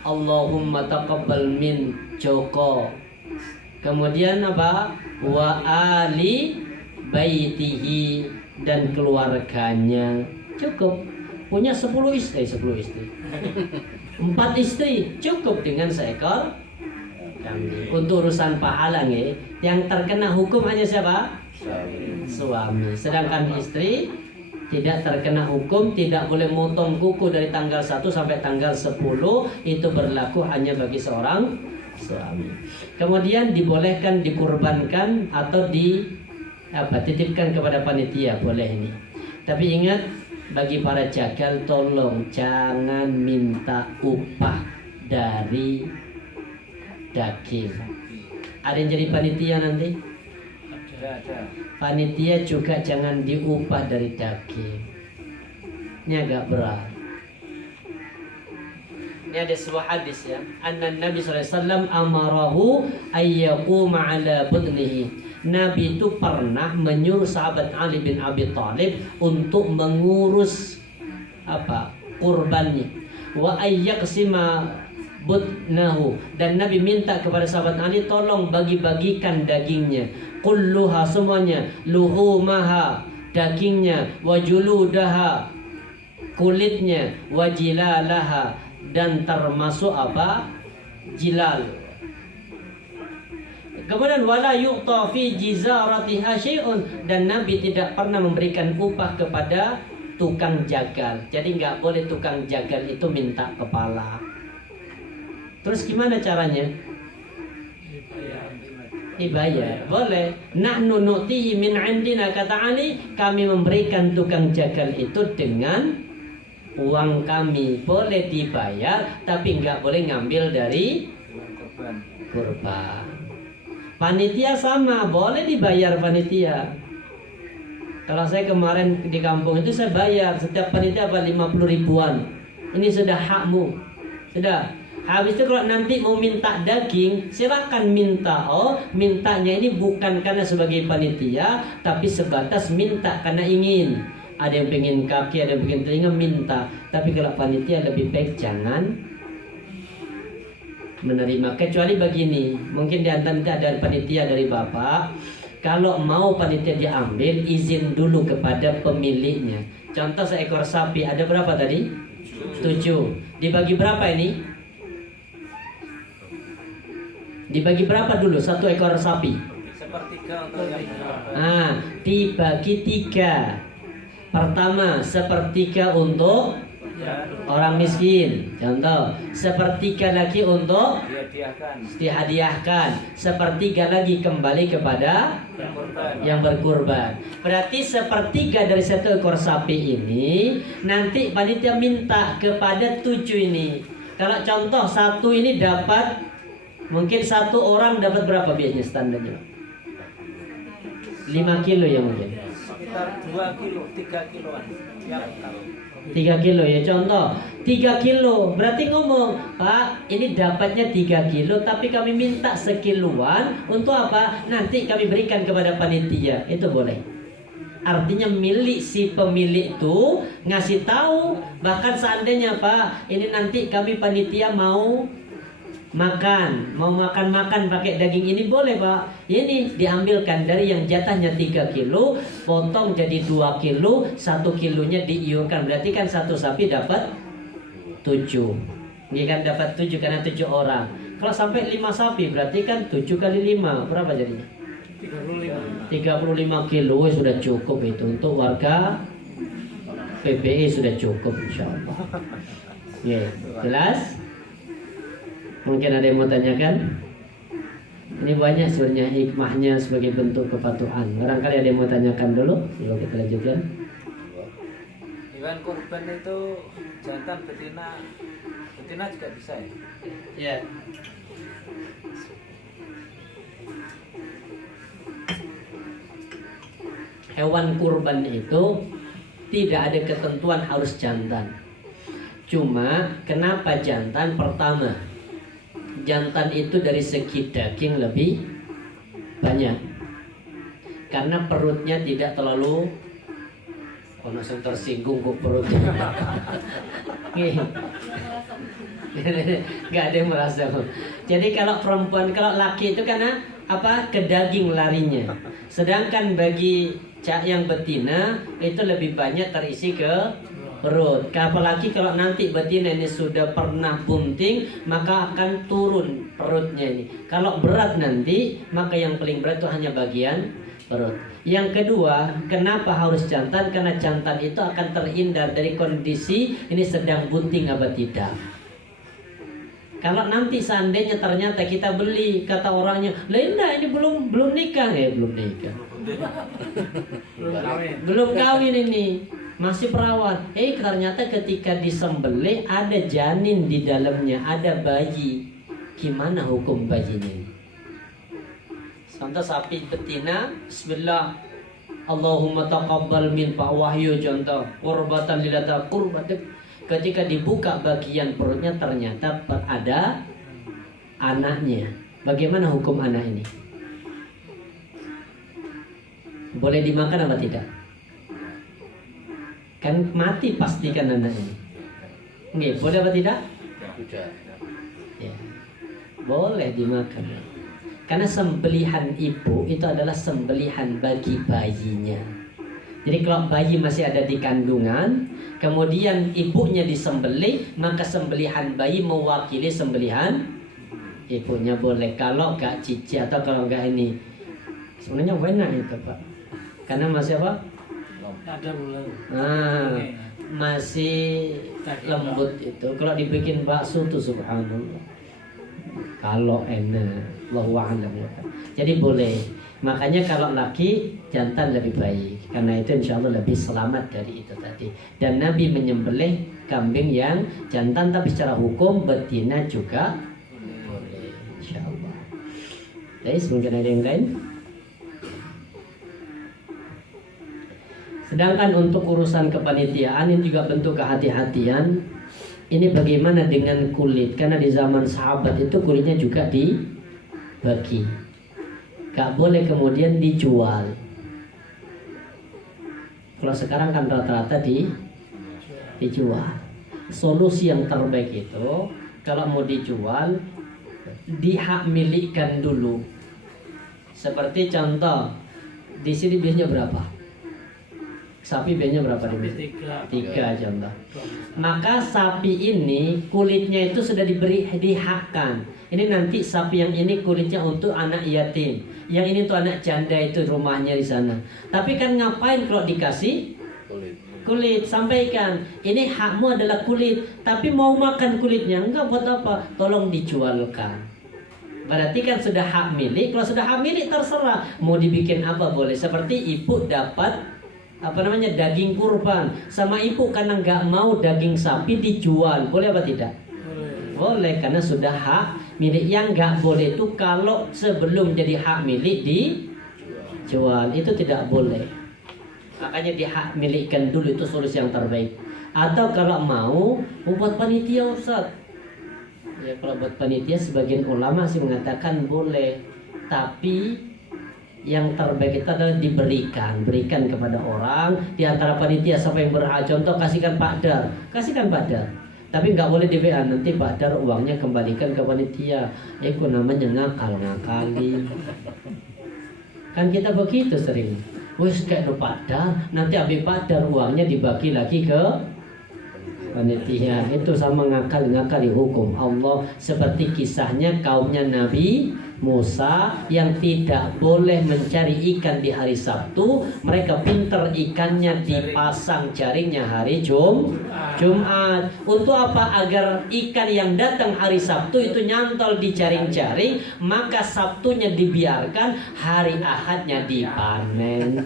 Allahumma taqabbal min Joko. Kemudian apa? Wa ali baitihi, dan keluarganya. Cukup. Punya 10 istri, 10 istri. 4 istri cukup dengan seekor kambing. Untuk urusan pahala nih, yang terkena hukum hanya siapa? Suami. Sedangkan istri tidak terkena hukum, tidak boleh motong kuku dari tanggal 1 sampai tanggal 10. Itu berlaku hanya bagi seorang suami. Kemudian dibolehkan dikurbankan atau titipkan kepada panitia, boleh ini. Tapi ingat, bagi para jagal tolong jangan minta upah dari daging. Ada yang jadi panitia nanti? Ada. Panitia juga jangan diupah dari daging. Ini agak berat. Ini ada sebuah hadis ya. Anna Nabi SAW amarahu ayyaquma ala budnihi. Nabi itu pernah menyuruh sahabat Ali bin Abi Thalib untuk mengurus kurbannya. Wa ayyaqsima budnahu, dan Nabi minta kepada sahabat Ali tolong bagi-bagikan dagingnya, kulluha semuanya, luhumaha dagingnya, wajuludaha kulitnya, wajilalaha, dan termasuk jilal. Kemudian wala yu'ta fi jizaratiha syai'un, dan Nabi tidak pernah memberikan upah kepada tukang jagal. Jadi nggak boleh tukang jagal itu minta kepala. Terus gimana caranya? Dibayar. Boleh. Nahnu nu'tihi min 'indina, kata Ali, kami memberikan tukang jagal itu dengan uang kami. Boleh dibayar, tapi nggak boleh ngambil dari kurban. Panitia sama, boleh dibayar panitia. Kalau saya kemarin di kampung itu saya bayar setiap panitia 50 ribuan. Ini sudah hakmu. Sudah. Habis itu kalau nanti mau minta daging, silakan minta. Oh, mintanya ini bukan karena sebagai panitia, tapi sebatas minta karena ingin. Ada yang pengen kaki, ada yang pengen telinga, minta. Tapi kalau panitia lebih baik jangan menerima. Kecuali begini, mungkin di antara ada panitia dari bapak, kalau mau panitia diambil, izin dulu kepada pemiliknya. Contoh seekor sapi, ada berapa tadi? 7. Dibagi berapa ini? Dibagi berapa dulu satu ekor sapi? sepertiga untuk yang berkorban. Nah, dibagi 3. Pertama, sepertiga untuk Ya, orang miskin. Contoh, sepertiga lagi untuk dihadiahkan dihadiahkan, sepertiga lagi kembali kepada berkorban. yang berkurban. Berarti sepertiga dari 1 ekor sapi ini nanti panitia minta kepada 7 ini. Kalau contoh 1 ini dapat, mungkin 1 orang dapat berapa biasanya standarnya? 5 kilo ya mungkin. Sekitar 2 kilo, 3 kiloan. Ya, tahu. 3 kilo ya contoh 3 kilo berarti ngomong, Pak ini dapatnya 3 kilo tapi kami minta sekiloan untuk apa? Nanti kami berikan kepada panitia. Itu boleh. Artinya milik si pemilik itu ngasih tahu, bahkan seandainya Pak ini nanti kami panitia mau makan pakai daging ini boleh Pak. Ini diambilkan dari yang jatahnya 3 kilo, potong jadi 2 kilo, 1 kilonya diiurkan. Berarti kan 1 sapi dapat 7. Ini kan dapat 7 karena 7 orang. Kalau sampai 5 sapi berarti kan 7 kali 5 berapa jadinya? 35 kilo sudah cukup itu untuk warga PPI sudah cukup insyaallah. Ya, jelas? Mungkin ada yang mau tanyakan? Ini banyak sebenarnya hikmahnya sebagai bentuk kepatuhan. Barangkali ada yang mau tanyakan dulu sebelum kita lanjutkan. Hewan kurban itu jantan, betina juga bisa ya? Ya. Hewan kurban itu tidak ada ketentuan harus jantan. Cuma kenapa jantan? Pertama, jantan itu dari segi daging lebih banyak karena perutnya tidak terlalu langsung tersinggung kok perutnya. Nggak ada yang merasa. Jadi kalau perempuan, kalau laki itu karena apa? Ke daging larinya. Sedangkan bagi yang betina itu lebih banyak terisi ke perut. Apalagi kalau nanti betina ini sudah pernah bunting, maka akan turun perutnya ini. Kalau berat nanti, maka yang paling berat itu hanya bagian perut. Yang kedua, kenapa harus jantan? Karena jantan itu akan terhindar dari kondisi ini sedang bunting apa tidak. Kalau nanti seandainya ternyata kita beli, kata orangnya, "Lena ini belum nikah." Belum nikah. Belum kawin ini. Masih perawan. Ternyata ketika disembelih ada janin di dalamnya, ada bayi. Gimana hukum bayinya? Contoh sapi betina, bismillah, Allahumma taqabbal min Pak Wahyu contoh, qurbatan lilata qurbat. Ketika dibuka bagian perutnya ternyata ada anaknya. Bagaimana hukum anak ini? Boleh dimakan apa tidak? Kan mati pastikan anak ini. Nggih, boleh apa tidak? Ya. Boleh dimakan. Karena sembelihan ibu itu adalah sembelihan bagi bayinya. Jadi kalau bayi masih ada di kandungan, kemudian ibunya disembelih, maka sembelihan bayi mewakili sembelihan ibunya boleh. Kalau gak cici atau kalau gak ini, sebenarnya enak itu Pak. Karena masih apa? Ada bulan. Masih lembut itu. Kalau dibikin bakso tuh subhanallah. Kalau enak, Allahu a'lam. Jadi boleh. Makanya kalau laki jantan lebih baik. Karena itu insya Allah lebih selamat dari itu tadi. Dan Nabi menyembelih kambing yang jantan, tapi secara hukum betina juga boleh. Insya Allah. Jadi mungkin ada yang lain. Sedangkan untuk urusan kepanitiaan ini juga bentuk kehati-hatian. Ini bagaimana dengan kulit? Karena di zaman sahabat itu kulitnya juga dibagi. Gak boleh kemudian dijual. Kalau sekarang kan rata-rata dijual. Solusi yang terbaik itu kalau mau dijual, dihak milikkan dulu. Seperti contoh, di sini biasanya berapa? Sapi B-nya berapa Sapi nih? 3. 3 contoh. Maka sapi ini kulitnya itu sudah dihakkan. Ini nanti sapi yang ini kulitnya untuk anak yatim. Yang ini untuk anak janda itu rumahnya di sana. Tapi kan ngapain kalau dikasih kulit? Sampaikan, ini hakmu adalah kulit. Tapi mau makan kulitnya enggak, buat apa? Tolong dijualkan. Berarti kan sudah hak milik. Kalau sudah hak milik terserah mau dibikin apa boleh. Seperti ibu dapat daging kurban sama ibu karena nggak mau daging sapi dijual, boleh apa tidak? Boleh, karena sudah hak milik. Yang nggak boleh itu kalau sebelum jadi hak milik dijual, itu tidak boleh. Makanya dihak milikkan dulu, itu solusi yang terbaik. Atau kalau mau buat panitia Ustaz, ya kalau buat panitia sebagian ulama sih mengatakan boleh, tapi yang terbaik itu adalah berikan kepada orang di antara panitia siapa yang berhak. Contoh, kasihkan Pak Dar, tapi nggak boleh di WA, nanti Pak Dar uangnya kembalikan ke panitia. Itu namanya ngakali. Kan kita begitu sering. Wes kayak Pak Dar, nanti habis Pak Dar uangnya dibagi lagi ke panitia. Itu sama ngakali hukum Allah. Seperti kisahnya kaumnya Nabi Musa yang tidak boleh mencari ikan di hari Sabtu. Mereka pinter, ikannya dipasang jaringnya hari Jumat. Untuk apa? Agar ikan yang datang hari Sabtu itu nyantol di jaring-jaring, maka Sabtunya dibiarkan, hari Ahadnya dipanen.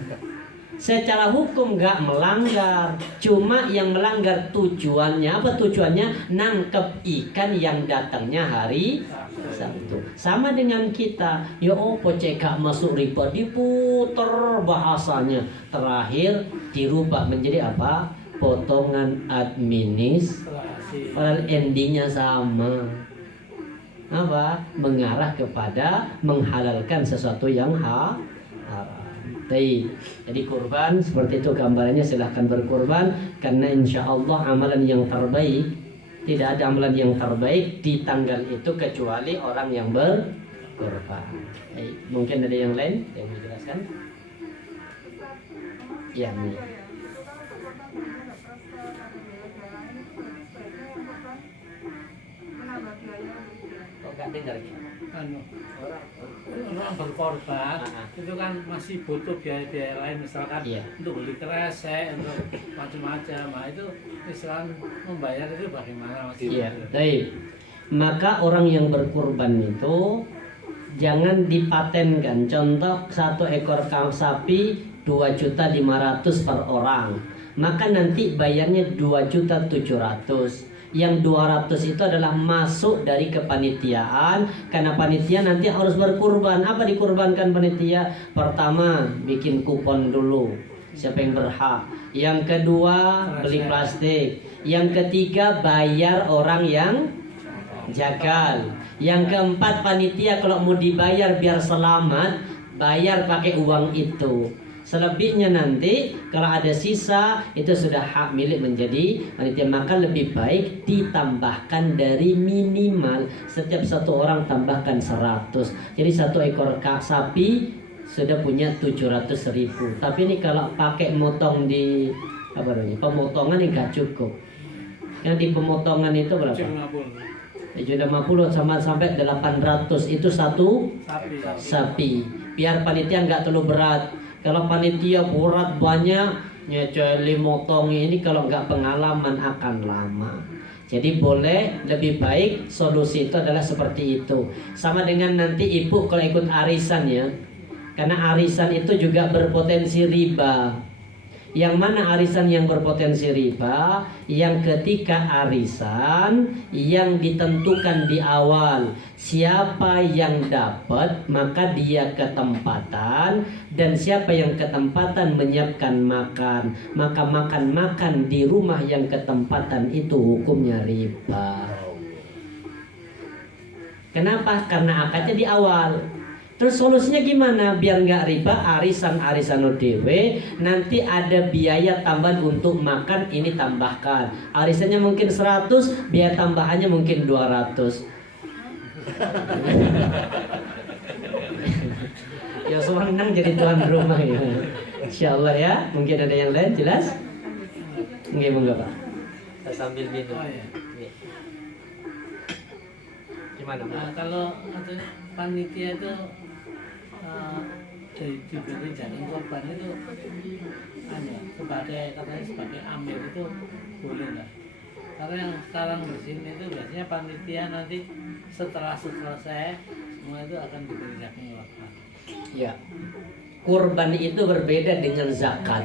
Secara hukum nggak melanggar, cuma yang melanggar tujuannya. Apa tujuannya? Nangkep ikan yang datangnya hari Sabtu. Sama dengan kita, ya opo cek gak masuk riba, diputer bahasanya, terakhir dirubah menjadi apa? Potongan administrasi. Padahal endingnya sama. Apa? Mengarah kepada menghalalkan sesuatu yang haram. Jadi kurban seperti itu gambarannya, silahkan berkurban karena insya Allah amalan yang terbaik. Tidak ada amalan yang terbaik di tanggal itu kecuali orang yang berkurban. Mungkin ada yang lain yang dijelaskan? Ya, nih. Kok gak dengar gitu? Orang berkorban itu kan masih butuh biaya-biaya lain, misalkan untuk beli kresek, untuk macam-macam. Nah itu Islam membayar itu bagaimana? Iya, baik. Maka orang yang berkurban itu jangan dipatenkan. Contoh, 1 ekor sapi 2.500.000 per orang, maka nanti bayarnya 2.700.000. Yang 200 itu adalah masuk dari kepanitiaan, karena panitia nanti harus berkurban. Apa dikurbankan panitia? Pertama, bikin kupon dulu, siapa yang berhak. Yang kedua, beli plastik. Yang ketiga, bayar orang yang jagal. Yang keempat, panitia kalau mau dibayar biar selamat, bayar pakai uang itu. Selebihnya nanti kalau ada sisa itu sudah hak milik menjadi panitia. Maka lebih baik ditambahkan dari minimal setiap 1 orang tambahkan 100. Jadi 1 ekor sapi sudah punya 700.000. Tapi ini kalau pakai motong di pemotongan ini gak cukup. Yang di pemotongan itu berapa? 750 sama sampai 800 itu 1 sapi. Biar panitia nggak terlalu berat. Kalau panitia berat banyak, nyeceli motong ini kalau nggak pengalaman akan lama. Jadi boleh, lebih baik solusi itu adalah seperti itu. Sama dengan nanti ibu kalau ikut arisan ya, karena arisan itu juga berpotensi riba. Yang mana arisan yang berpotensi riba? Yang ketika arisan yang ditentukan di awal, siapa yang dapat maka dia ketempatan, dan siapa yang ketempatan menyiapkan makan, maka makan di rumah yang ketempatan itu hukumnya riba. Kenapa? Karena akadnya di awal. Terus solusinya gimana biar nggak riba? Arisan ODW, nanti ada biaya tambahan untuk makan, ini tambahkan. Arisannya mungkin 100, biaya tambahannya mungkin 200. Ya senang jadi tuan rumah ya. Insyaallah ya. Mungkin ada yang lain jelas? Nggih, monggo Pak. Kita sambil minum. Oh ya. Gimana? Nah, kalau ada panitia itu diberi jaring korban itu sebagai amil itu boleh nggak? Karena yang sekarang di sini itu biasanya panitia nanti setelah selesai semua itu akan diberi jaring korban. Ya. Kurban itu berbeda dengan zakat.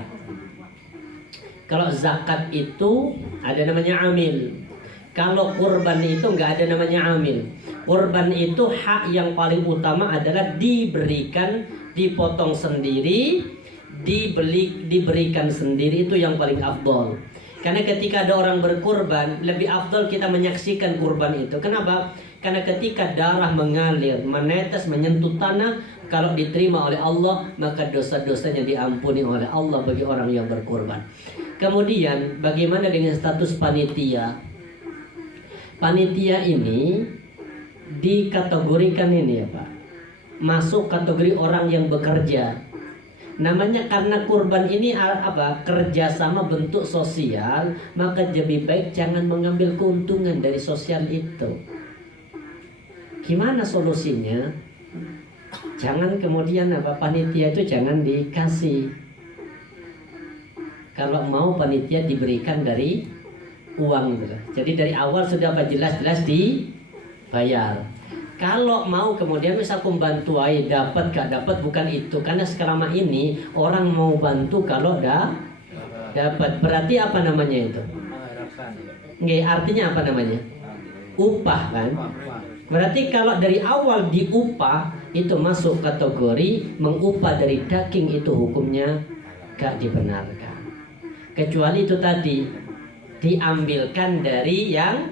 Kalau zakat itu ada namanya amil. Kalau kurban itu nggak ada namanya amil. Kurban itu hak yang paling utama adalah diberikan, dipotong sendiri, diberikan sendiri, itu yang paling afdol. Karena ketika ada orang berkurban, lebih afdol kita menyaksikan kurban itu. Kenapa? Karena ketika darah mengalir, menetes, menyentuh tanah, kalau diterima oleh Allah, maka dosa-dosanya diampuni oleh Allah bagi orang yang berkurban. Kemudian, bagaimana dengan status panitia? Panitia ini dikategorikan ini ya Pak, masuk kategori orang yang bekerja. Namanya karena kurban ini apa? Kerjasama bentuk sosial, maka lebih baik jangan mengambil keuntungan dari sosial itu. Gimana solusinya? Jangan kemudian apa, panitia itu jangan dikasih. Kalau mau panitia diberikan dari uang gitu. Jadi dari awal sudah apa, jelas-jelas dibayar. Kalau mau kemudian misal aku bantu aja, dapat gak dapat bukan itu. Karena selama ini orang mau bantu kalau dapat. Berarti apa namanya itu? Nggak, artinya apa namanya? Upah kan? Berarti kalau dari awal diupah itu masuk kategori mengupah dari daging, itu hukumnya gak dibenarkan. Kecuali itu tadi diambilkan dari yang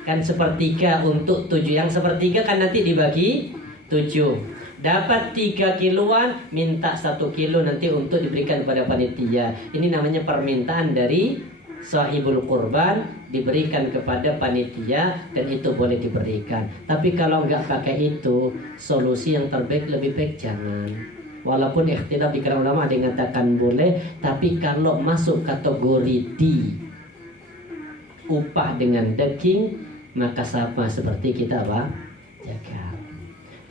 kan sepertiga untuk 7. Yang sepertiga kan nanti dibagi 7. Dapat 3 kiloan, minta 1 kilo nanti untuk diberikan kepada panitia. Ini namanya permintaan dari sahibul kurban, diberikan kepada panitia, dan itu boleh diberikan. Tapi kalau nggak pakai itu, solusi yang terbaik lebih baik jangan. Walaupun ikhtilaf di kalangan ulama ada yang mengatakan boleh, tapi kalau masuk kategori upah dengan daging, maka sama seperti kita apa? Jaga.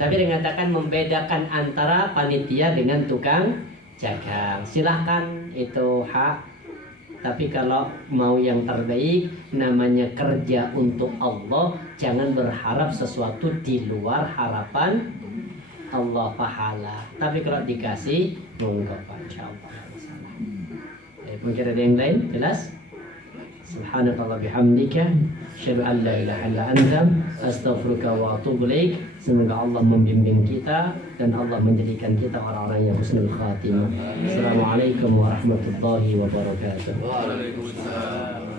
Tapi dia mengatakan membedakan antara panitia dengan tukang jaga. Silahkan, itu hak. Tapi kalau mau yang terbaik, namanya kerja untuk Allah, jangan berharap sesuatu di luar harapan Allah pahala. Tapi kalau dikasih, monggo Pak, insyaallah. Mungkin ada yang lain? Jelas? Subhanakallah bihamdika, asyhadu an la ilaha illa anta, astaghfiruka wa atubu ilaik. Semoga Allah membimbing kita dan Allah menjadikan kita orang-orang yang husnul khatimah. Assalamualaikum warahmatullahi wabarakatuh. Waalaikumsalam.